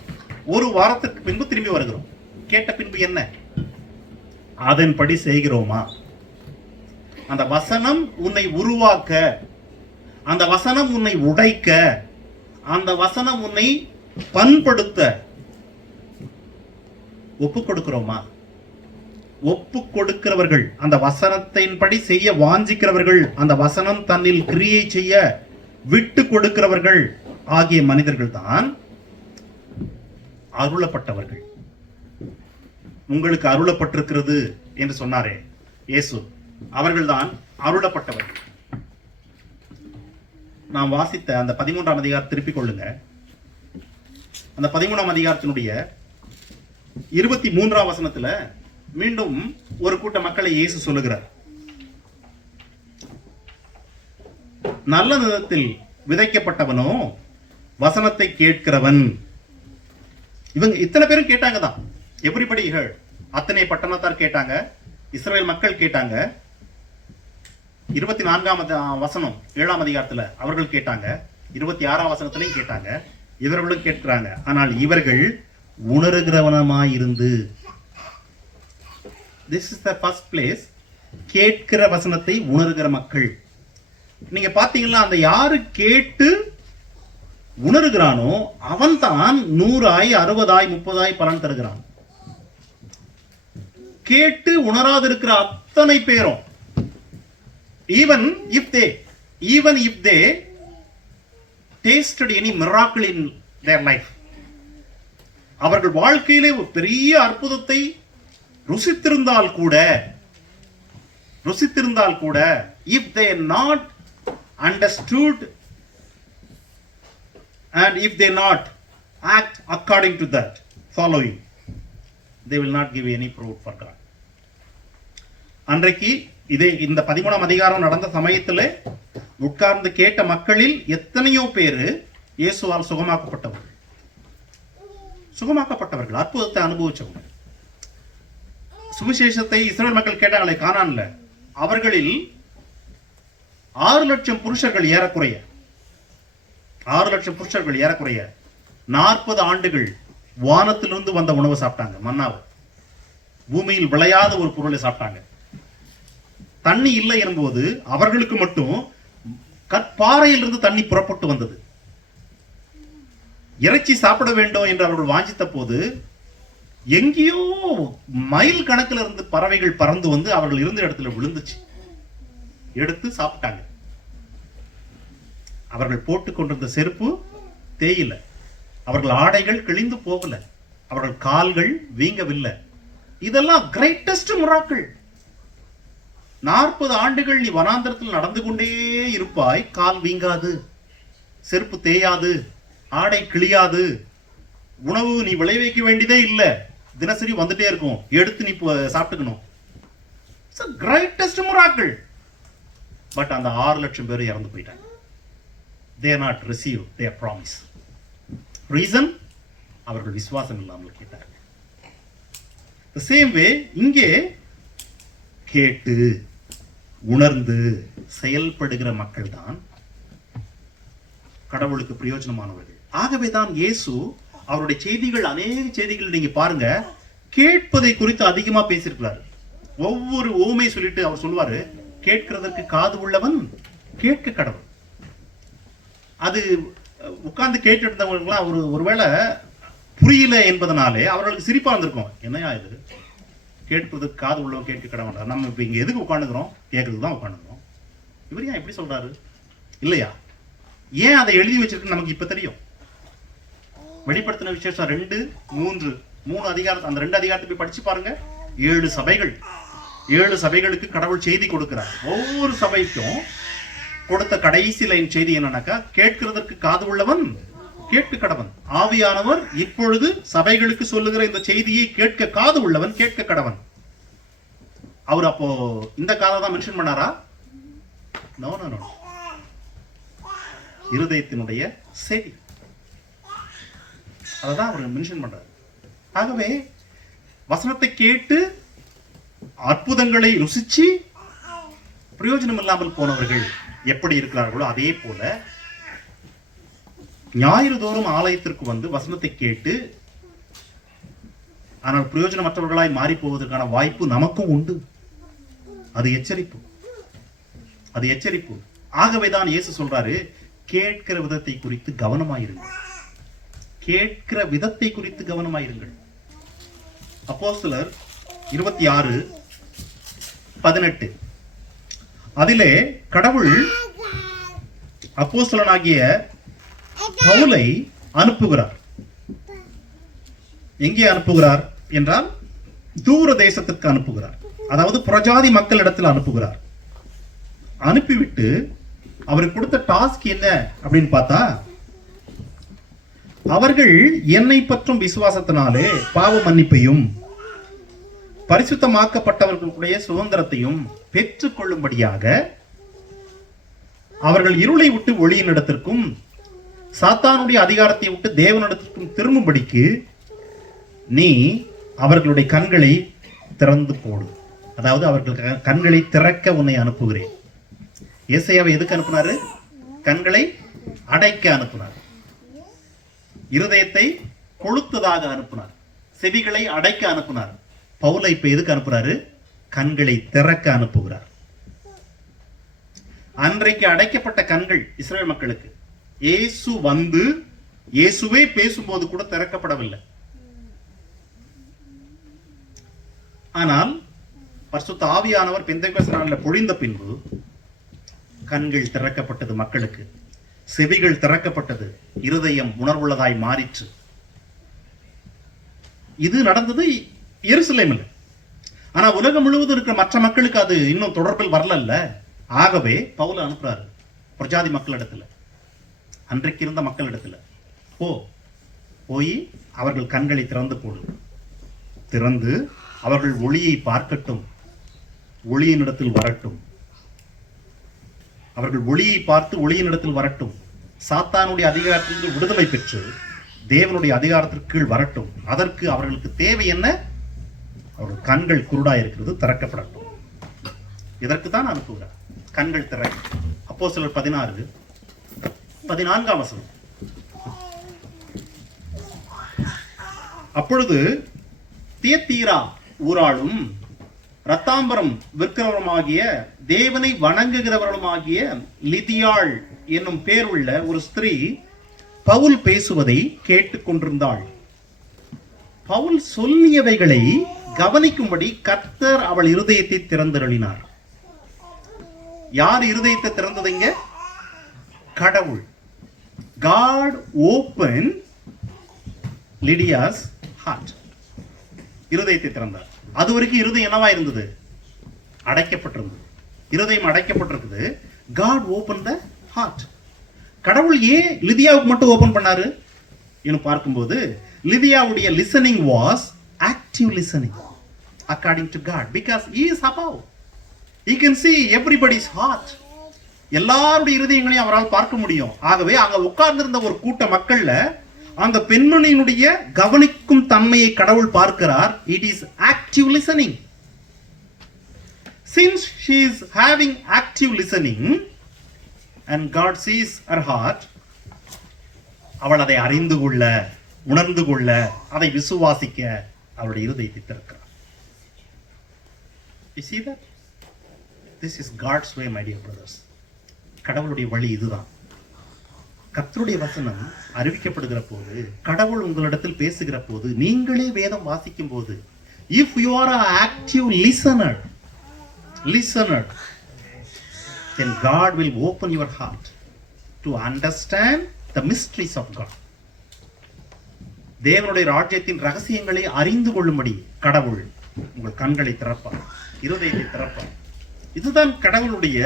ஒரு வாரத்திற்கு பின்பு திரும்பி வருகிறோம். கேட்ட பின்பு என்ன? அதன்படி செய்கிறோமா? அந்த வசனம் உன்னை உருவாக்க, அந்த வசனம் உன்னை உடைக்க, அந்த வசனம் உன்னை பண்படுத்த ஒப்பு கொடுக்கிறோமா? ஒப்பு கொடுக்கிறவர்கள், அந்த வசனத்தின்படி செய்ய வாஞ்சிக்கிறவர்கள், அந்த வசனம் தன்னில் கிரியை செய்ய விட்டு கொடுக்கிறவர்கள் ஆகிய மனிதர்கள் தான் அருளப்பட்டவர்கள். உங்களுக்கு அருளப்பட்டிருக்கிறது என்று சொன்னாரே இயேசு, அவர்கள்தான் அருளப்பட்டவர்கள். நாம் வாசித்த அந்த 13ஆம் அதிகாரம் திருப்பிக் கொள்ளுங்க. அந்த 13ஆம் அதிகாரத்தினுடைய 23ஆம் வசனத்துல மீண்டும் ஒரு கூட்ட மக்களை இயேசு சொல்லுகிறார். நல்ல நிலத்தில் விதைக்கப்பட்டவனோ வசனத்தை கேட்கிறவன். இவங்க இத்தனை பேரும் கேட்டாங்க தான். எவ்ரிபடிகள், அத்தனை பட்டணத்தார் கேட்டாங்க, இஸ்ரவேல் மக்கள் கேட்டாங்க. 24ஆம் வசனம் 7ஆம் அதிகாரத்துல அவர்கள் கேட்டாங்க, 26ஆம் வசனத்திலையும் கேட்டாங்க, இவர்களும் கேட்கிறாங்க. ஆனால் இவர்கள் உணர்கிறவனமாயிருந்து, this is the first place, கேட்கிற வசனத்தை உணர்கிற மக்கள். நீங்க பாத்தீங்கன்னா அந்த யாரு கேட்டு உணர்கிறானோ அவன் தான் 100ஆய் 60ஆய் 30ஆய் பலன் தருகிறான். கேட்டு உணராதிருக்கிற அத்தனை பேரும், even if they tasted any miracle in their life, அவர்கள் வாழ்க்கையிலே ஒரு பெரிய அற்புதத்தை ருசித்திருந்தால் கூட, if they not understood and if they not act according to that following, they will not give any fruit for God. அன்றைக்கு இதே இந்த 13ஆம் அதிகாரம் நடந்த சமயத்தில் உட்கார்ந்து கேட்ட மக்களில் எத்தனையோ பேரு இயேசுவால் சுகமாக்கப்பட்டவர்கள், அற்புதத்தை அனுபவிச்சவங்க. சுவிசேஷத்தை இஸ்ரவேல் மக்கள் கேட்டாங்களே கானான்ல, அவர்களில் 6 லட்சம் புருஷர்கள் ஏறக்குறைய 40 ஆண்டுகள் வானத்திலிருந்து வந்த உணவு சாப்பிட்டாங்க. மன்னாவை, பூமியில் விளையாத ஒரு பொருளை சாப்பிட்டாங்க. தண்ணி இல்லை என்போது அவர்களுக்கு மட்டும் கற்பாறையிலிருந்து தண்ணி புறப்பட்டு வந்தது. இறைச்சி சாப்பிட வேண்டும் என்று அவர்கள் வாஞ்சித்த போது எங்கேயோ மைல் கணக்கில் இருந்து பறவைகள் பறந்து வந்து அவர்கள் இருந்த இடத்துல விழுந்துச்சு. எடுத்து சாப்பிட்டாங்க. அவர்கள் போட்டுக் கொண்டிருந்த செருப்பு தேயில, அவர்கள் ஆடைகள் கிழிந்து போகல, அவர்கள் கால்கள் வீங்கவில்லை. இதெல்லாம் கிரேட்டஸ்ட் மிராக்கிள். 40 ஆண்டுகள் நீ வனாந்தரத்தில் நடந்து கொண்டே இருப்பாய், கால் வீங்காது, செருப்பு தேயாது, ஆடை கிழியாது, உணவு நீ விளைவிக்க வேண்டியதே இல்லை, தினசரி வந்துட்டே இருக்கும், எடுத்து நீ சாப்பிட்டுக்கணும். Greatest miracle. பட் அந்த 6 லட்சம் பேர் இறந்து போயிட்டாங்க. they not receive their promise. Reason, அவர்கள் விசுவாசம் இல்லாமல் கேட்டார்கள். The same way, இங்கே கேட்டு உணர்ந்து செயல்படுகிற மக்கள் தான் கடவுளுக்கு பிரயோஜனமானவர்கள். ஆகவே தான் இயேசு அவருடைய செய்திகள், அநேக செய்திகள் நீங்க பாருங்க, கேட்பதை குறித்து அதிகமா பேசியிருக்கிறார். ஒவ்வொரு ஓமை சொல்லிட்டு அவர் சொல்லுவாரு, கேட்கிறதற்கு காது உள்ளவன் கேட்க கடவுள். அது உட்கார்ந்து கேட்டு இருந்தவங்களாம் ஒருவேளை புரியல என்பதனாலே அவர்களுக்கு சிரிப்பா இருந்திருக்கும். என்னையா இது, கேட்பதற்கு காது உள்ளவன் கேட்க கடவுள், நம்ம இப்ப இங்க எதுக்கு உட்காந்துக்கிறோம்? கேட்கறதுக்கு தான் உட்காந்துக்கிறோம். இவர் ஏன் எப்படி சொல்றாரு இல்லையா? ஏன் அதை எழுதி வச்சிருக்கு நமக்கு இப்ப தெரியும். வெளிப்படுத்தின விசேஷம் 2-3 அதிகாரம், அந்த 2 அதிகாரத்தை போய் படிச்சு பாருங்க. 7 சபைகளுக்கு கடவுள் செய்தி கொடுக்கிறார். ஒவ்வொரு சபைக்கும் கொடுத்த கடைசி லைன் செய்தி என்னன்னாக்கா, கேட்கிறதற்கு காது உள்ளவன் கேட்க கடவன். ஆவியானவர் இப்பொழுது சபைகளுக்கு சொல்லுகிற இந்த செய்தியை கேட்க காது உள்ளவன் கேட்க கடவன். அவர் அப்போ இந்த காதை தான் மென்ஷன் பண்ணாரா? நோ நோ நோ, இருதயத்தினுடைய செய்தி அதான் அவர் மென்ஷன் பண்றாரு. ஆகவே வசனத்தை கேட்டு அற்புதங்களை ருசிச்சு பிரயோஜனம் இல்லாமல் போனவர்கள் எப்படி இருக்கிறார்களோ அதே போல ஞாயிறு தோறும் ஆலயத்திற்கு வந்து வசனத்தை கேட்டு ஆனால் பிரயோஜனமற்றவர்களாய் மாறி போவதற்கான வாய்ப்பு நமக்கும் உண்டு. அது எச்சரிப்பு, அது எச்சரிப்பு. ஆகவேதான் இயேசு சொல்றாரு, கேட்கிற விதத்தை குறித்து கவனமாயிருங்கள், கேட்கிற விதத்தை குறித்து கவனமாயிருங்கள். அப்போஸ்தலர் 26:18 அதிலே கடவுள் அப்போஸ்தலனாகிய பவுலை அனுப்புகிறார். எங்கே அனுப்புகிறார் என்றால் தூர தேசத்திற்கு அனுப்புகிறார். அதாவது புறஜாதி மக்களிடத்தில் அனுப்புகிறார். அனுப்பிவிட்டு அவருக்கு கொடுத்த டாஸ்க் என்ன அப்படின்னு பார்த்தா, அவர்கள் என்னை பற்றும் விசுவாசத்தினாலே பாவ மன்னிப்பையும் பரிசுத்தமாக்கப்பட்டவர்களுடைய சுதந்திரத்தையும் பெற்றுக் கொள்ளும்படியாக அவர்கள் இருளை விட்டு ஒளியினிடத்திற்கும் சாத்தானுடைய அதிகாரத்தை விட்டு தேவனிடத்திற்கும் திரும்பும்படிக்கு நீ அவர்களுடைய கண்களை திறந்து போடு. அதாவது அவர்கள் கண்களை திறக்க உன்னை அனுப்புகிறேன். ஏசாயாவை எதுக்கு அனுப்புனாரு? கண்களை அடைக்க அனுப்புனார். இருதயத்தை கொளுத்ததாக அனுப்புனார். செவிகளை அடைக்க அனுப்புனார். பவுலை இப்ப எதுக்கு அனுப்புறாரு? கண்களை திறக்க அனுப்புகிறார். அன்றைக்கு அடைக்கப்பட்ட கண்கள் இஸ்ரவேல் மக்களுக்கு இயேசு வந்து இயேசுவே பேசும்போது கூட திறக்கப்படவில்லை. ஆனால் பரிசுத்த ஆவியானவர் பெந்தெகோஸ்தே நாளில் பொழிந்த பின்பு கண்கள் திறக்கப்பட்டது மக்களுக்கு, செவிகள் திறக்கப்பட்டது, இருதயம் உணர்வுள்ளதாய் மாறிற்று. இது நடந்தது எருசலேமில். ஆனா உலகம் முழுவதும் இருக்கிற மற்ற மக்களுக்கு அது இன்னும் தொடர்பில் வரல. ஆகவே பவுல் அனுப்புறாரு பிரஜாதி மக்களிடத்துல, அன்றைக்கு இருந்த மக்களிடத்துல, போய் அவர்கள் கண்களை திறந்து போடு, திறந்து அவர்கள் ஒளியை பார்க்கட்டும், ஒளியினிடத்தில் வரட்டும், அவர்கள் ஒளியை பார்த்து ஒளியினிடத்தில் வரட்டும், சாத்தானுடைய அதிகாரத்திலிருந்து விடுதலை பெற்று தேவனுடைய அதிகாரத்திற்கு கீழ் வரட்டும். அதற்கு அவர்களுக்கு தேவை என்ன? அவர்கள் கண்கள் குருடா இருக்கிறது திறக்கப்படட்டும். இதற்கு தான் அனுப்புகிறார். கண்கள் திறக்க. அப்போஸ்தலர் 16:14 அப்பொழுது தியத்தீரா ஊராளும் ரத்தாம்பரம் விற்கிறவருமாகிய தேவனை வணங்குகிறவர்களுமாகிய லிதியாள் என்னும் பேர் உள்ள ஒரு ஸ்திரீ பவுல் பேசுவதை கேட்டுக் கொண்டிருந்தாள். பவுல் சொல்லியவைகளை கவனிக்கும்படி கர்த்தர் அவள் இருதயத்தை திறந்தருளினார். யார் இருதயத்தை திறந்ததுங்க? கடவுள். God opened Lydia's heart. இருதயத்தை திறந்தார். அது வரைக்கும் இருதயம் என்னவா இருந்தது? அடைக்கப்பட்டிருந்தது. இருதயம் அடைக்கப்பட்டிருக்குது. God opened the heart. கடவுள் ஏன் லிதியாவுக்கு மட்டும் ஓபன் பண்ணாரு என்று பார்க்கும்போது, லிதியாவுடைய listening was active listening according to God, because he is above. He can see everybody's heart. எல்லாருடைய இருதயங்களையும் அவரால் பார்க்க முடியும். ஆகவே அங்க உட்கார்ந்திருந்த ஒரு கூட்ட மக்கள்ல அந்த பெண்மணியினுடைய கவனிக்கும் தன்மையை கடவுள் பார்க்கிறார். It is active listening. since she is having active listening and God sees her heart, அவள் அதை அறிந்து கொள்ள, உணர்ந்து கொள்ள, அதை விசுவாசிக்க அவளுடைய இருதயத்தை திறக்கிறார். You see that? This is God's way, my dear brothers. கடவுளுடைய வழி இதுதான். கர்த்தருடைய வசனம் அறிவிக்கப்படுகிற போது, கடவுள் உங்களிடத்தில் பேசுகிற போது, நீங்களே வேதம் வாசிக்கும் போது, if you are an active listener, then God will open your heart to understand the mysteries of God. தேவனுடைய ராஜ்யத்தின் ரகசியங்களை அறிந்து கொள்ளும்படி கடவுள் உங்கள் கண்களை திறப்பார், இருதயத்தை திறப்பார். இதுதான் கடவுளுடைய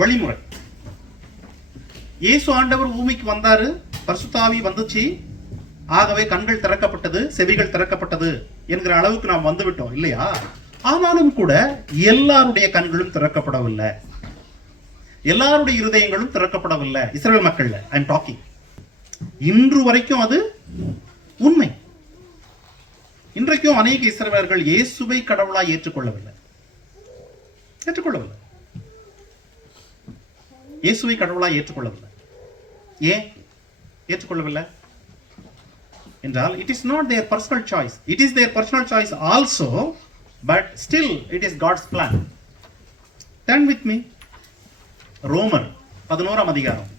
வழிமுறை. இயேசு ஆண்டவர் பூமிக்கு வந்தாரு, பரிசுத்த ஆவி வந்துச்சு, ஆகவே கண்கள் திறக்கப்பட்டது, செவிகள் திறக்கப்பட்டது என்கிற அளவுக்கு நாம் வந்துவிட்டோம் இல்லையா? ஆனாலும் கூட எல்லாருடைய கண்களும் திறக்கப்படவில்லை, எல்லாருடைய இருதயங்களும் திறக்கப்படவில்லை. இஸ்ரவேல் மக்கள்ல ஐ எம் டாக்கிங். இன்று வரைக்கும் அது உண்மை. இன்றைக்கும் அநேக இஸ்ரவேலர்கள் இயேசுவை கடவுளாய் ஏற்றுக்கொள்ளவில்லை. இயேசுவை கடவுளாய் ஏற்றுக்கொள்ளவில்லை. ஏன் ஏற்றுக்கொள்ளவில்லை என்றால், it is not their personal choice. It is their personal choice also, but still it is God's plan. Turn with me. ரோமர் 11ஆம் அதிகாரம்.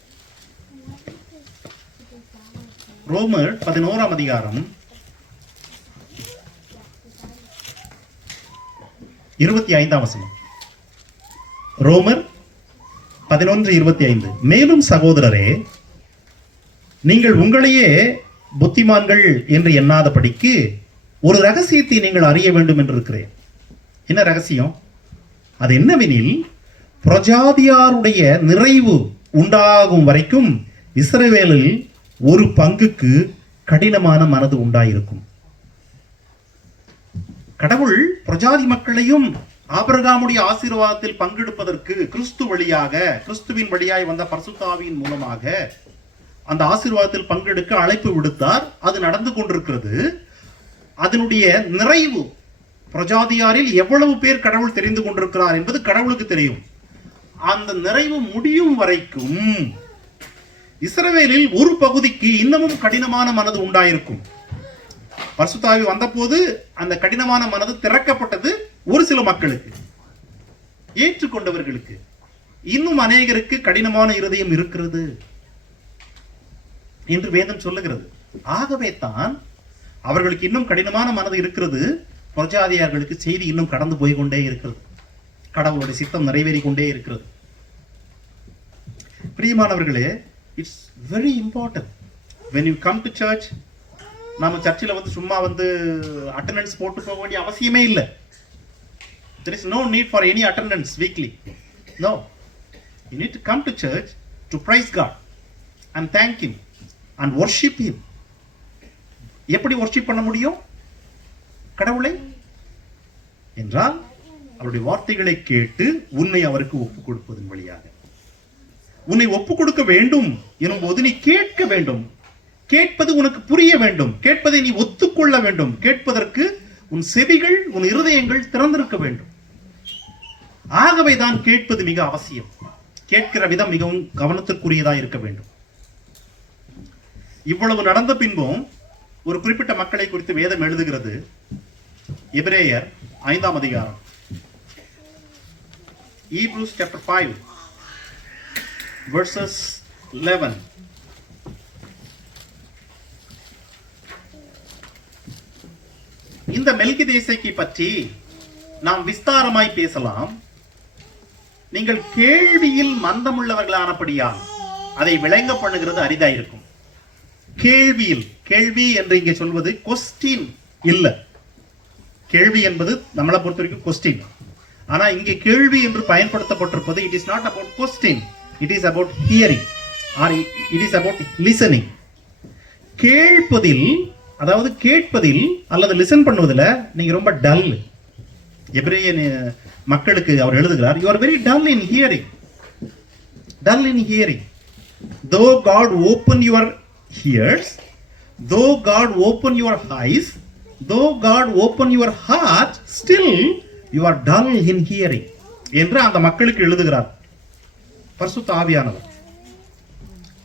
ரோமர் 11ஆம் அதிகாரம் 25ஆம் வசனம். ரோமர் 11:25. மேலும் சகோதரரே, நீங்கள் உங்களையே புத்திமான்கள் என்று எண்ணாதபடிக்கு ஒரு ரகசியத்தை நீங்கள் அறிய வேண்டும் என்று இருக்கிறேன். என்ன ரகசியம்? அது என்னவெனில், பிரஜாதியாருடைய நிறைவு உண்டாகும் வரைக்கும் இஸ்ரவேலில் ஒரு பங்குக்கு கடினமான மனது உண்டாயிருக்கும். கடவுள் பிரஜாதி மக்களையும் ஆபிரகாமுடைய ஆசீர்வாதத்தில் பங்கெடுப்பதற்கு கிறிஸ்துவின் வழியாய் வந்த பரிசுத்த ஆவியின் மூலமாக அந்த ஆசீர்வாதத்தில் பங்கெடுக்க அழைப்பு விடுத்தார். அது நடந்து கொண்டிருக்கிறது. அதனுடைய நிறைவு, பிரஜாதியாரில் எவ்வளவு பேர் கடவுள் தெரிந்து கொண்டிருக்கிறார் என்பது கடவுளுக்கு தெரியும். அந்த நிறைவு முடியும் வரைக்கும் இஸ்ரவேலில் ஒரு பகுதிக்கு இன்னமும் கடினமான மனது உண்டாயிருக்கும். பரிசுத்த ஆவி வந்த போது அந்த கடினமான மனது திறக்கப்பட்டது. ஒரு சில மக்களுக்கு, ஏற்றுக்கொண்டவர்களுக்கு. இன்னும் அநேகருக்கு கடினமான இருதயம் இருக்கிறது என்று வேதம் சொல்லுகிறது. ஆகவே தான் அவர்களுக்கு இன்னும் கடினமான மனது இருக்கிறது. பிரஜாதியார்களுக்கு செய்தி இன்னும் கடந்து போய் கொண்டே இருக்கிறது. கடவுளுடைய சித்தம் நிறைவேறி கொண்டே இருக்கிறது. பிரியமானவர்களே, it's very important when you come to church. நாம சர்ச்சில் வந்து சும்மா வந்து அட்டெண்டன்ஸ் போட்டு போக வேண்டிய அவசியமே இல்லை. There is no need for any attendance weekly. No. You need to come to church to praise God and thank Him and worship Him. எப்படி worship பண்ண முடியும் கடவுளை என்றால், அவருடைய வார்த்தைகளை கேட்டு உன்னை அவருக்கு ஒப்புக் கொடுப்பதன் வழியாக. உன்னை ஒப்புக் கொடுக்க வேண்டும் எனும் போது நீ கேட்க வேண்டும். கேட்பது உனக்கு புரிய வேண்டும். கேட்பதை நீ ஒத்துக்கொள்ள வேண்டும். கேட்பதற்கு உன் செவிகள், உன் இருதயங்கள் திறந்திருக்க வேண்டும். ஆகவே தான் கேட்பது மிக அவசியம். கேட்கிற விதம் மிகவும் கவனத்திற்குரியதாக இருக்க வேண்டும். இவ்வளவு நடந்த பின்பும் ஒரு குறிப்பிட்ட மக்களை குறித்து வேதம் எழுதுகிறது. எபிரேயர் 5ஆம் அதிகாரம், Hebrews chapter 5 verses 11. இந்த மெல்கிதேசேக்கை பற்றி நாம் விஸ்தாரமாய் பேசலாம். நீங்கள் கேள்வியில் மந்தமுள்ளவர்களானபடியால் அதை விளங்க பண்ணுகிறது அரிதாயிருக்கும். கேள்வியில், கேள்வி என்று இங்கே சொல்வது கொஸ்டின் இல்ல. கேள்வி என்பது நம்மளை பொறுத்த வரைக்கும் கொஸ்டின். ஆனா இங்கே கேள்வி என்று பயன்படுத்தப்பட்டிருப்பது, it is not about question, it is about hearing or it is about listening. கேட்பதில், அதாவது கேட்பதில் அல்லது லிசன் பண்ணுவதில் நீங்க ரொம்ப டல். எபிரேய மக்களுக்கு அவர் எழுதுகிறார், you are very dull in hearing. Dull in hearing. Though God open your ears, though God open your eyes, though God open your heart, still you are dull in hearing. என்று அந்த மக்களுக்கு எழுதுகிறார் பரிசுத்த ஆவியானவர்.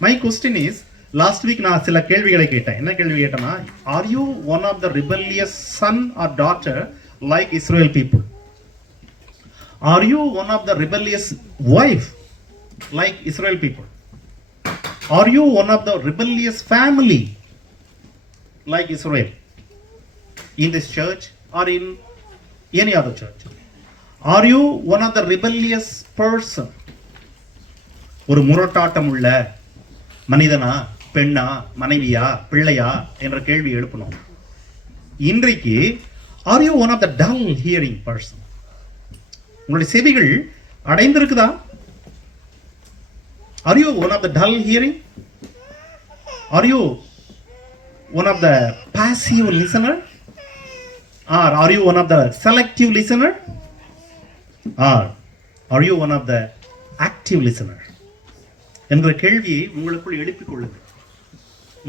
My question is, last week நான் சில கேள்விகளை கேட்டேன். என்ன கேள்வி கேட்டேன்னா, are you one of the rebellious son or daughter like Israel people? Are you one of the rebellious wife like Israel people? Are you one of the rebellious family like Israel in this church or in any other church? Are you one of the rebellious person? ஒரு முரட்டாட்டம் உள்ள மனிதனா, பெண்ணா, மனைவியா, பிள்ளையா என்ற கேள்வி எழுப்பணும். இன்றைக்கு are you one of the dull hearing person? உங்களுடைய செவிகள் அடைந்திருக்குதா? Are you one of the dull hearing? Are you one of the passive listener? Or are you one of the selective listener? Or are you one of the active listener? என்ற கேள்வியை உங்களுக்குள் எழுப்பிக் கொள்ளுங்கள்.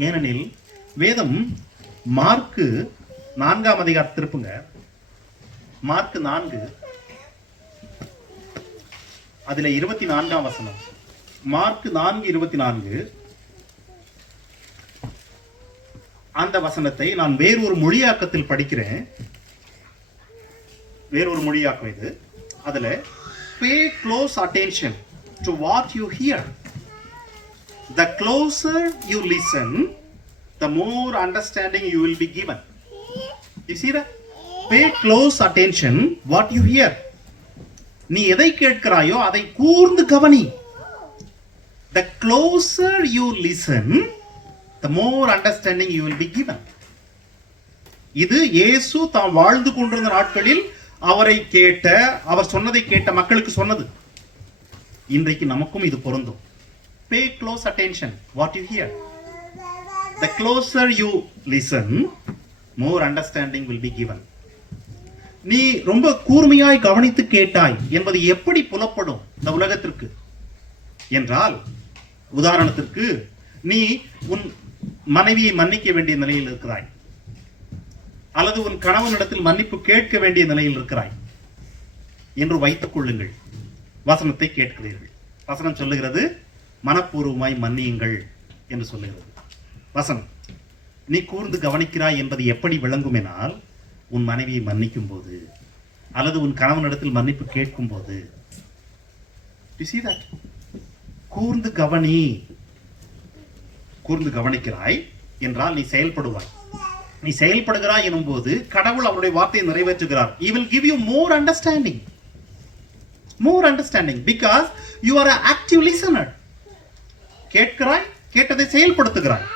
ஏனெனில் வேதம் mark 4ஆம் அதிகாரம் திருப்புங்க. Mark 4 அதில் 24ஆம் வசனம். மார்க்கு 4:24. அந்த வசனத்தை நான் வேறொரு மொழியாக்கத்தில் படிக்கிறேன். வேறொரு மொழியாக்கம் இது. அதுல pay close attention to what you hear. The closer you listen, the more understanding you will be given. You see that? Pay close attention what you hear. நீ எதை கேட்கிறாயோ அதை கூர்ந்து கவனி. The closer you listen, the more understanding you will be given. இது இயேசு தாம் வாழ்ந்து கொண்டிருந்த நாட்களில் அவரை கேட்ட, அவர் சொன்னதை கேட்ட மக்களுக்கு சொன்னது. இன்றைக்கு நமக்கும் இது பொருந்தும். Pay close attention what you hear. The closer you listen, more understanding will be given. நீ ரொம்ப கூர்மையாய் கவனித்து கேட்டாய் என்பது எப்படி புலப்படும் இந்த உலகத்திற்கு என்றால், உதாரணத்திற்கு நீ உன் மனைவியை மன்னிக்க வேண்டிய நிலையில் இருக்கிறாய், அல்லது உன் கணவனிடத்தில் மன்னிப்பு கேட்க வேண்டிய நிலையில் இருக்கிறாய் என்று வைத்துக் கொள்ளுங்கள். வசனத்தை கேட்கிறீர்கள். வசனம் சொல்லுகிறது, மனப்பூர்வமாய் மன்னியுங்கள் என்று சொல்லுகிறது வசனம். நீ கூர்ந்து கவனிக்கிறாய் என்பது எப்படி விளங்கும் எனால், உன் மனைவியை மன்னிக்கும் போது அல்லது உன் கணவனிடத்தில் மன்னிப்பு கேட்கும் போது. You see that? கூர்ந்து கவனி. கூர்ந்து கவனிக்கிறாய் என்றால் நீ செயல்படுவாய். நீ செயல்படுகிறாய் எனும் போது கடவுள் அவருடைய வார்த்தையை நிறைவேற்றுகிறார். He will give you more understanding. More understanding because you are an active listener. கேட்கிறாய், கேட்டதை செயல்படுத்துகிறாய்.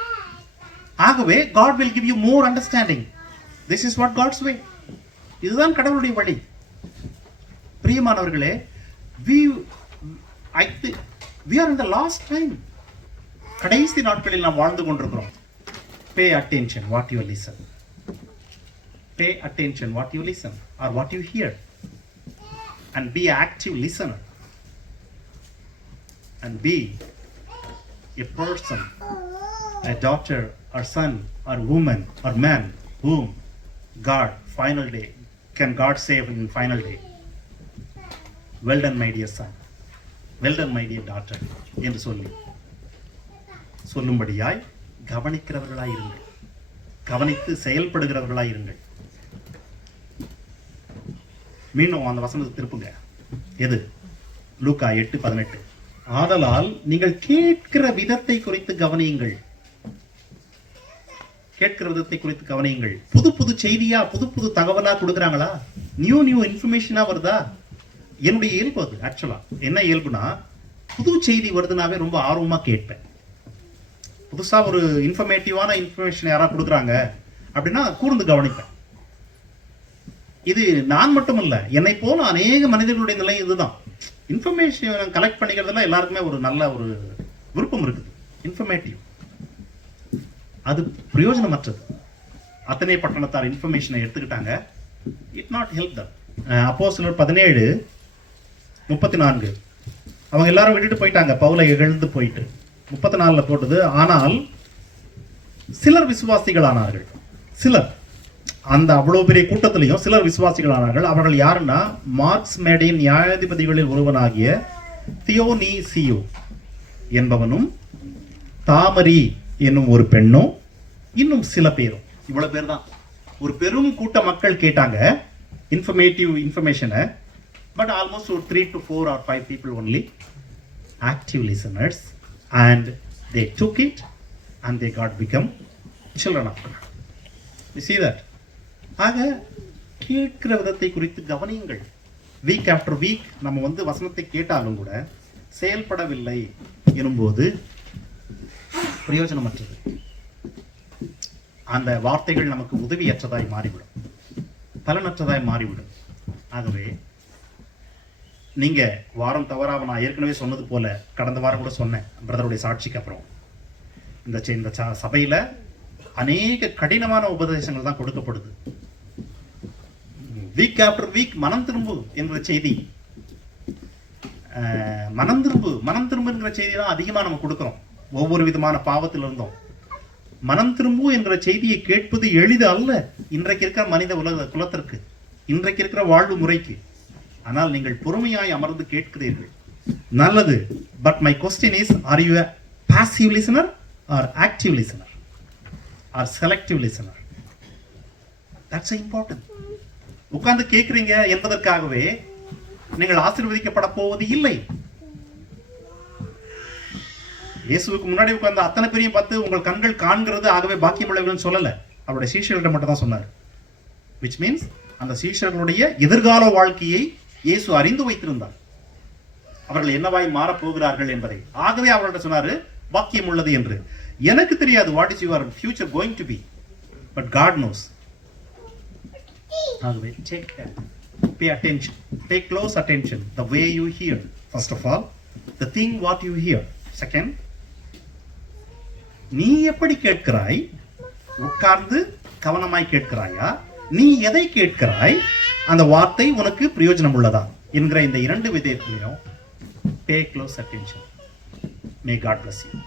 ஆகவே God will give you more understanding. This is what God's way. இதுதான் கடவுளுடைய வழி. பிரியமானவர்களே, we are in the last time. கடைசி நாட்களில் நாம் வாழ்ந்து கொண்டிருக்கிறோம். Pay attention what you listen. Pay attention what you listen or what you hear. And be an active listener. And be a person, a daughter or son or woman or man whom God final day, can God save in final day. Well done my dear son. Well done my dear daughter என்று சொல்லும்படியாய் கவனிக்கிறவர்களாய் இருங்கள். கவனித்து செயல்படுகிறவர்களாய் இருங்கள். மீண்டும் அந்த வசனத்தை திருப்புங்க. எது? லூக்கா 8:18. ஆதலால் நீங்கள் கேட்கிற விதத்தை குறித்து கவனியுங்கள். கேட்கிற விதத்தை குறித்து கவனியுங்கள். புது புது செய்தியா, புது புது தகவலா கொடுக்குறாங்களா, நியூ இன்ஃபர்மேஷனா வருதா? என்னுடைய இயல்பு அது. ஆக்சுவலா என்ன இயல்புனா, புது செய்தி வருதுனாவே ரொம்ப ஆர்வமா கேட்பேன். புதுசா ஒரு இன்ஃபர்மேட்டிவான இன்ஃபர்மேஷன் யாராவது கொடுக்குறாங்க அப்படின்னா கூர்ந்து கவனிப்பேன். இது நான் மட்டும் இல்ல, என்னை போல அநேக மனிதர்களுடைய நிலை இதுதான். இன்ஃபர்மேஷன் கலெக்ட் பண்ணிக்கிறதுல எல்லாருக்குமே ஒரு நல்ல ஒரு விருப்பம் இருக்குது. இன்ஃபர்மேட்டிவ், அது பிரயோஜனமற்றது. அத்தனை பட்டணத்தார் இன்ஃபர்மேஷனை எடுத்துக்கிட்டாங்க. It not help them. அப்போஸ்தலர் 17:34 அவங்க எல்லாரும் விட்டுட்டு போயிட்டாங்க, பவுலை இகழ்ந்து போயிட்டு. 34 போட்டது, ஆனால் சிலர் விசுவாசிகள் ஆனார்கள். சிலர், அந்த அவ்வளவு பெரிய கூட்டத்திலையும் சிலர் விசுவாசிகளானார்கள். அவர்கள் யாருன்னா, மார்க்ஸ் மேடையின் நியாயாதிபதிகளில் ஒருவனாகிய தியோனீசியு என்பவனும், தாமரி என்னும் ஒரு பெண்ணும், இன்னும் சில பேரும். இவ்வளவு பேர் தான். ஒரு பெரும் கூட்ட மக்கள் கேட்டாங்க இன்ஃபர்மேஷனை. பட் ஆல்மோஸ்ட் ஒரு 3 to 4 or 5 people only active listeners, and they took it and they got become children of God. You see that? ஆக கேட்கிற விதத்தை குறித்து கவனியுங்கள். வீக் ஆஃப்டர் வீக் நம்ம வசனத்தை கேட்டாலும் கூட செயல்படவில்லை எனும்போது பிரயோஜனமற்றது. அந்த வார்த்தைகள் நமக்கு உதவியற்றதாய் மாறிவிடும், பலனற்றதாய் மாறிவிடும். ஆகவே நீங்க வாரம் தவறாம, நான் ஏற்கனவே சொன்னது போல, கடந்த வாரம் கூட சொன்னேன் பிரதருடைய சாட்சிக்கு அப்புறம், இந்த சபையில அநேக கடினமான உபதேசங்கள் தான் கொடுக்கப்படுது. வீக் ஆஃப்டர் வீக் மனம் திரும்பு என்ற செய்தி, மனம் திரும்பு என்கிற செய்தி தான் அதிகமா நம்ம கொடுக்கிறோம். ஒவ்வொரு விதமான பாவத்தில் இருந்தோம் மனம் திரும்பு என்கிற செய்தியை கேட்பது எளிது அல்ல இன்றைக்கு இருக்கிற மனித உலக குலத்திற்கு, இன்றைக்கு இருக்கிற வாழ்வு முறைக்கு. ஆனால் நீங்கள் பொறுமையாய் அமர்ந்து கேட்கிறீர்கள், நல்லது. But my question is, are you a passive listener or active listener or selective listener? That's important. உட்கார்ந்து கேட்கிறீங்க என்பதற்காகவே நீங்கள் ஆசீர்வதிக்கப்பட போவது இல்லை. இயேசுவுக்கு முன்னாடி உட்கார்ந்து அத்தனை பேரையும் பார்த்து உங்கள் கண்கள் காண்கிறது, ஆகவே பாக்கியம் உள்ளவர்கள் சொல்லல. அவருடைய சீஷர்களிடம் மட்டும் தான் சொன்னார். which means அந்த சீஷர்களுடைய எதிர்கால வாழ்க்கையை இயேசு அறிந்து வைத்திருந்தார், அவர்கள் என்னவாய் மாறப் போகிறார்கள் என்பதை. ஆகவே அவர்கிட்ட சொன்னாரு பாக்கியம் உள்ளது என்று. எனக்கு தெரியாது what is your future going to be, but God knows. ஆகவே pay attention, pay close attention the way you hear. First of all, the thing what you hear. Second, நீ எப்படி கேட்கிறாய்? உட்கார்ந்து கவனமாய் கேட்கிறாயா? நீ எதை கேட்கிறாய்? அந்த வார்த்தை உனக்கு பிரயோஜனம் உள்ளதா என்கிற இந்த இரண்டு விதத்திலையும் pay close attention. May God bless you.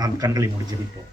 நாம் கண்களை மூடி ஜெபிப்போம்.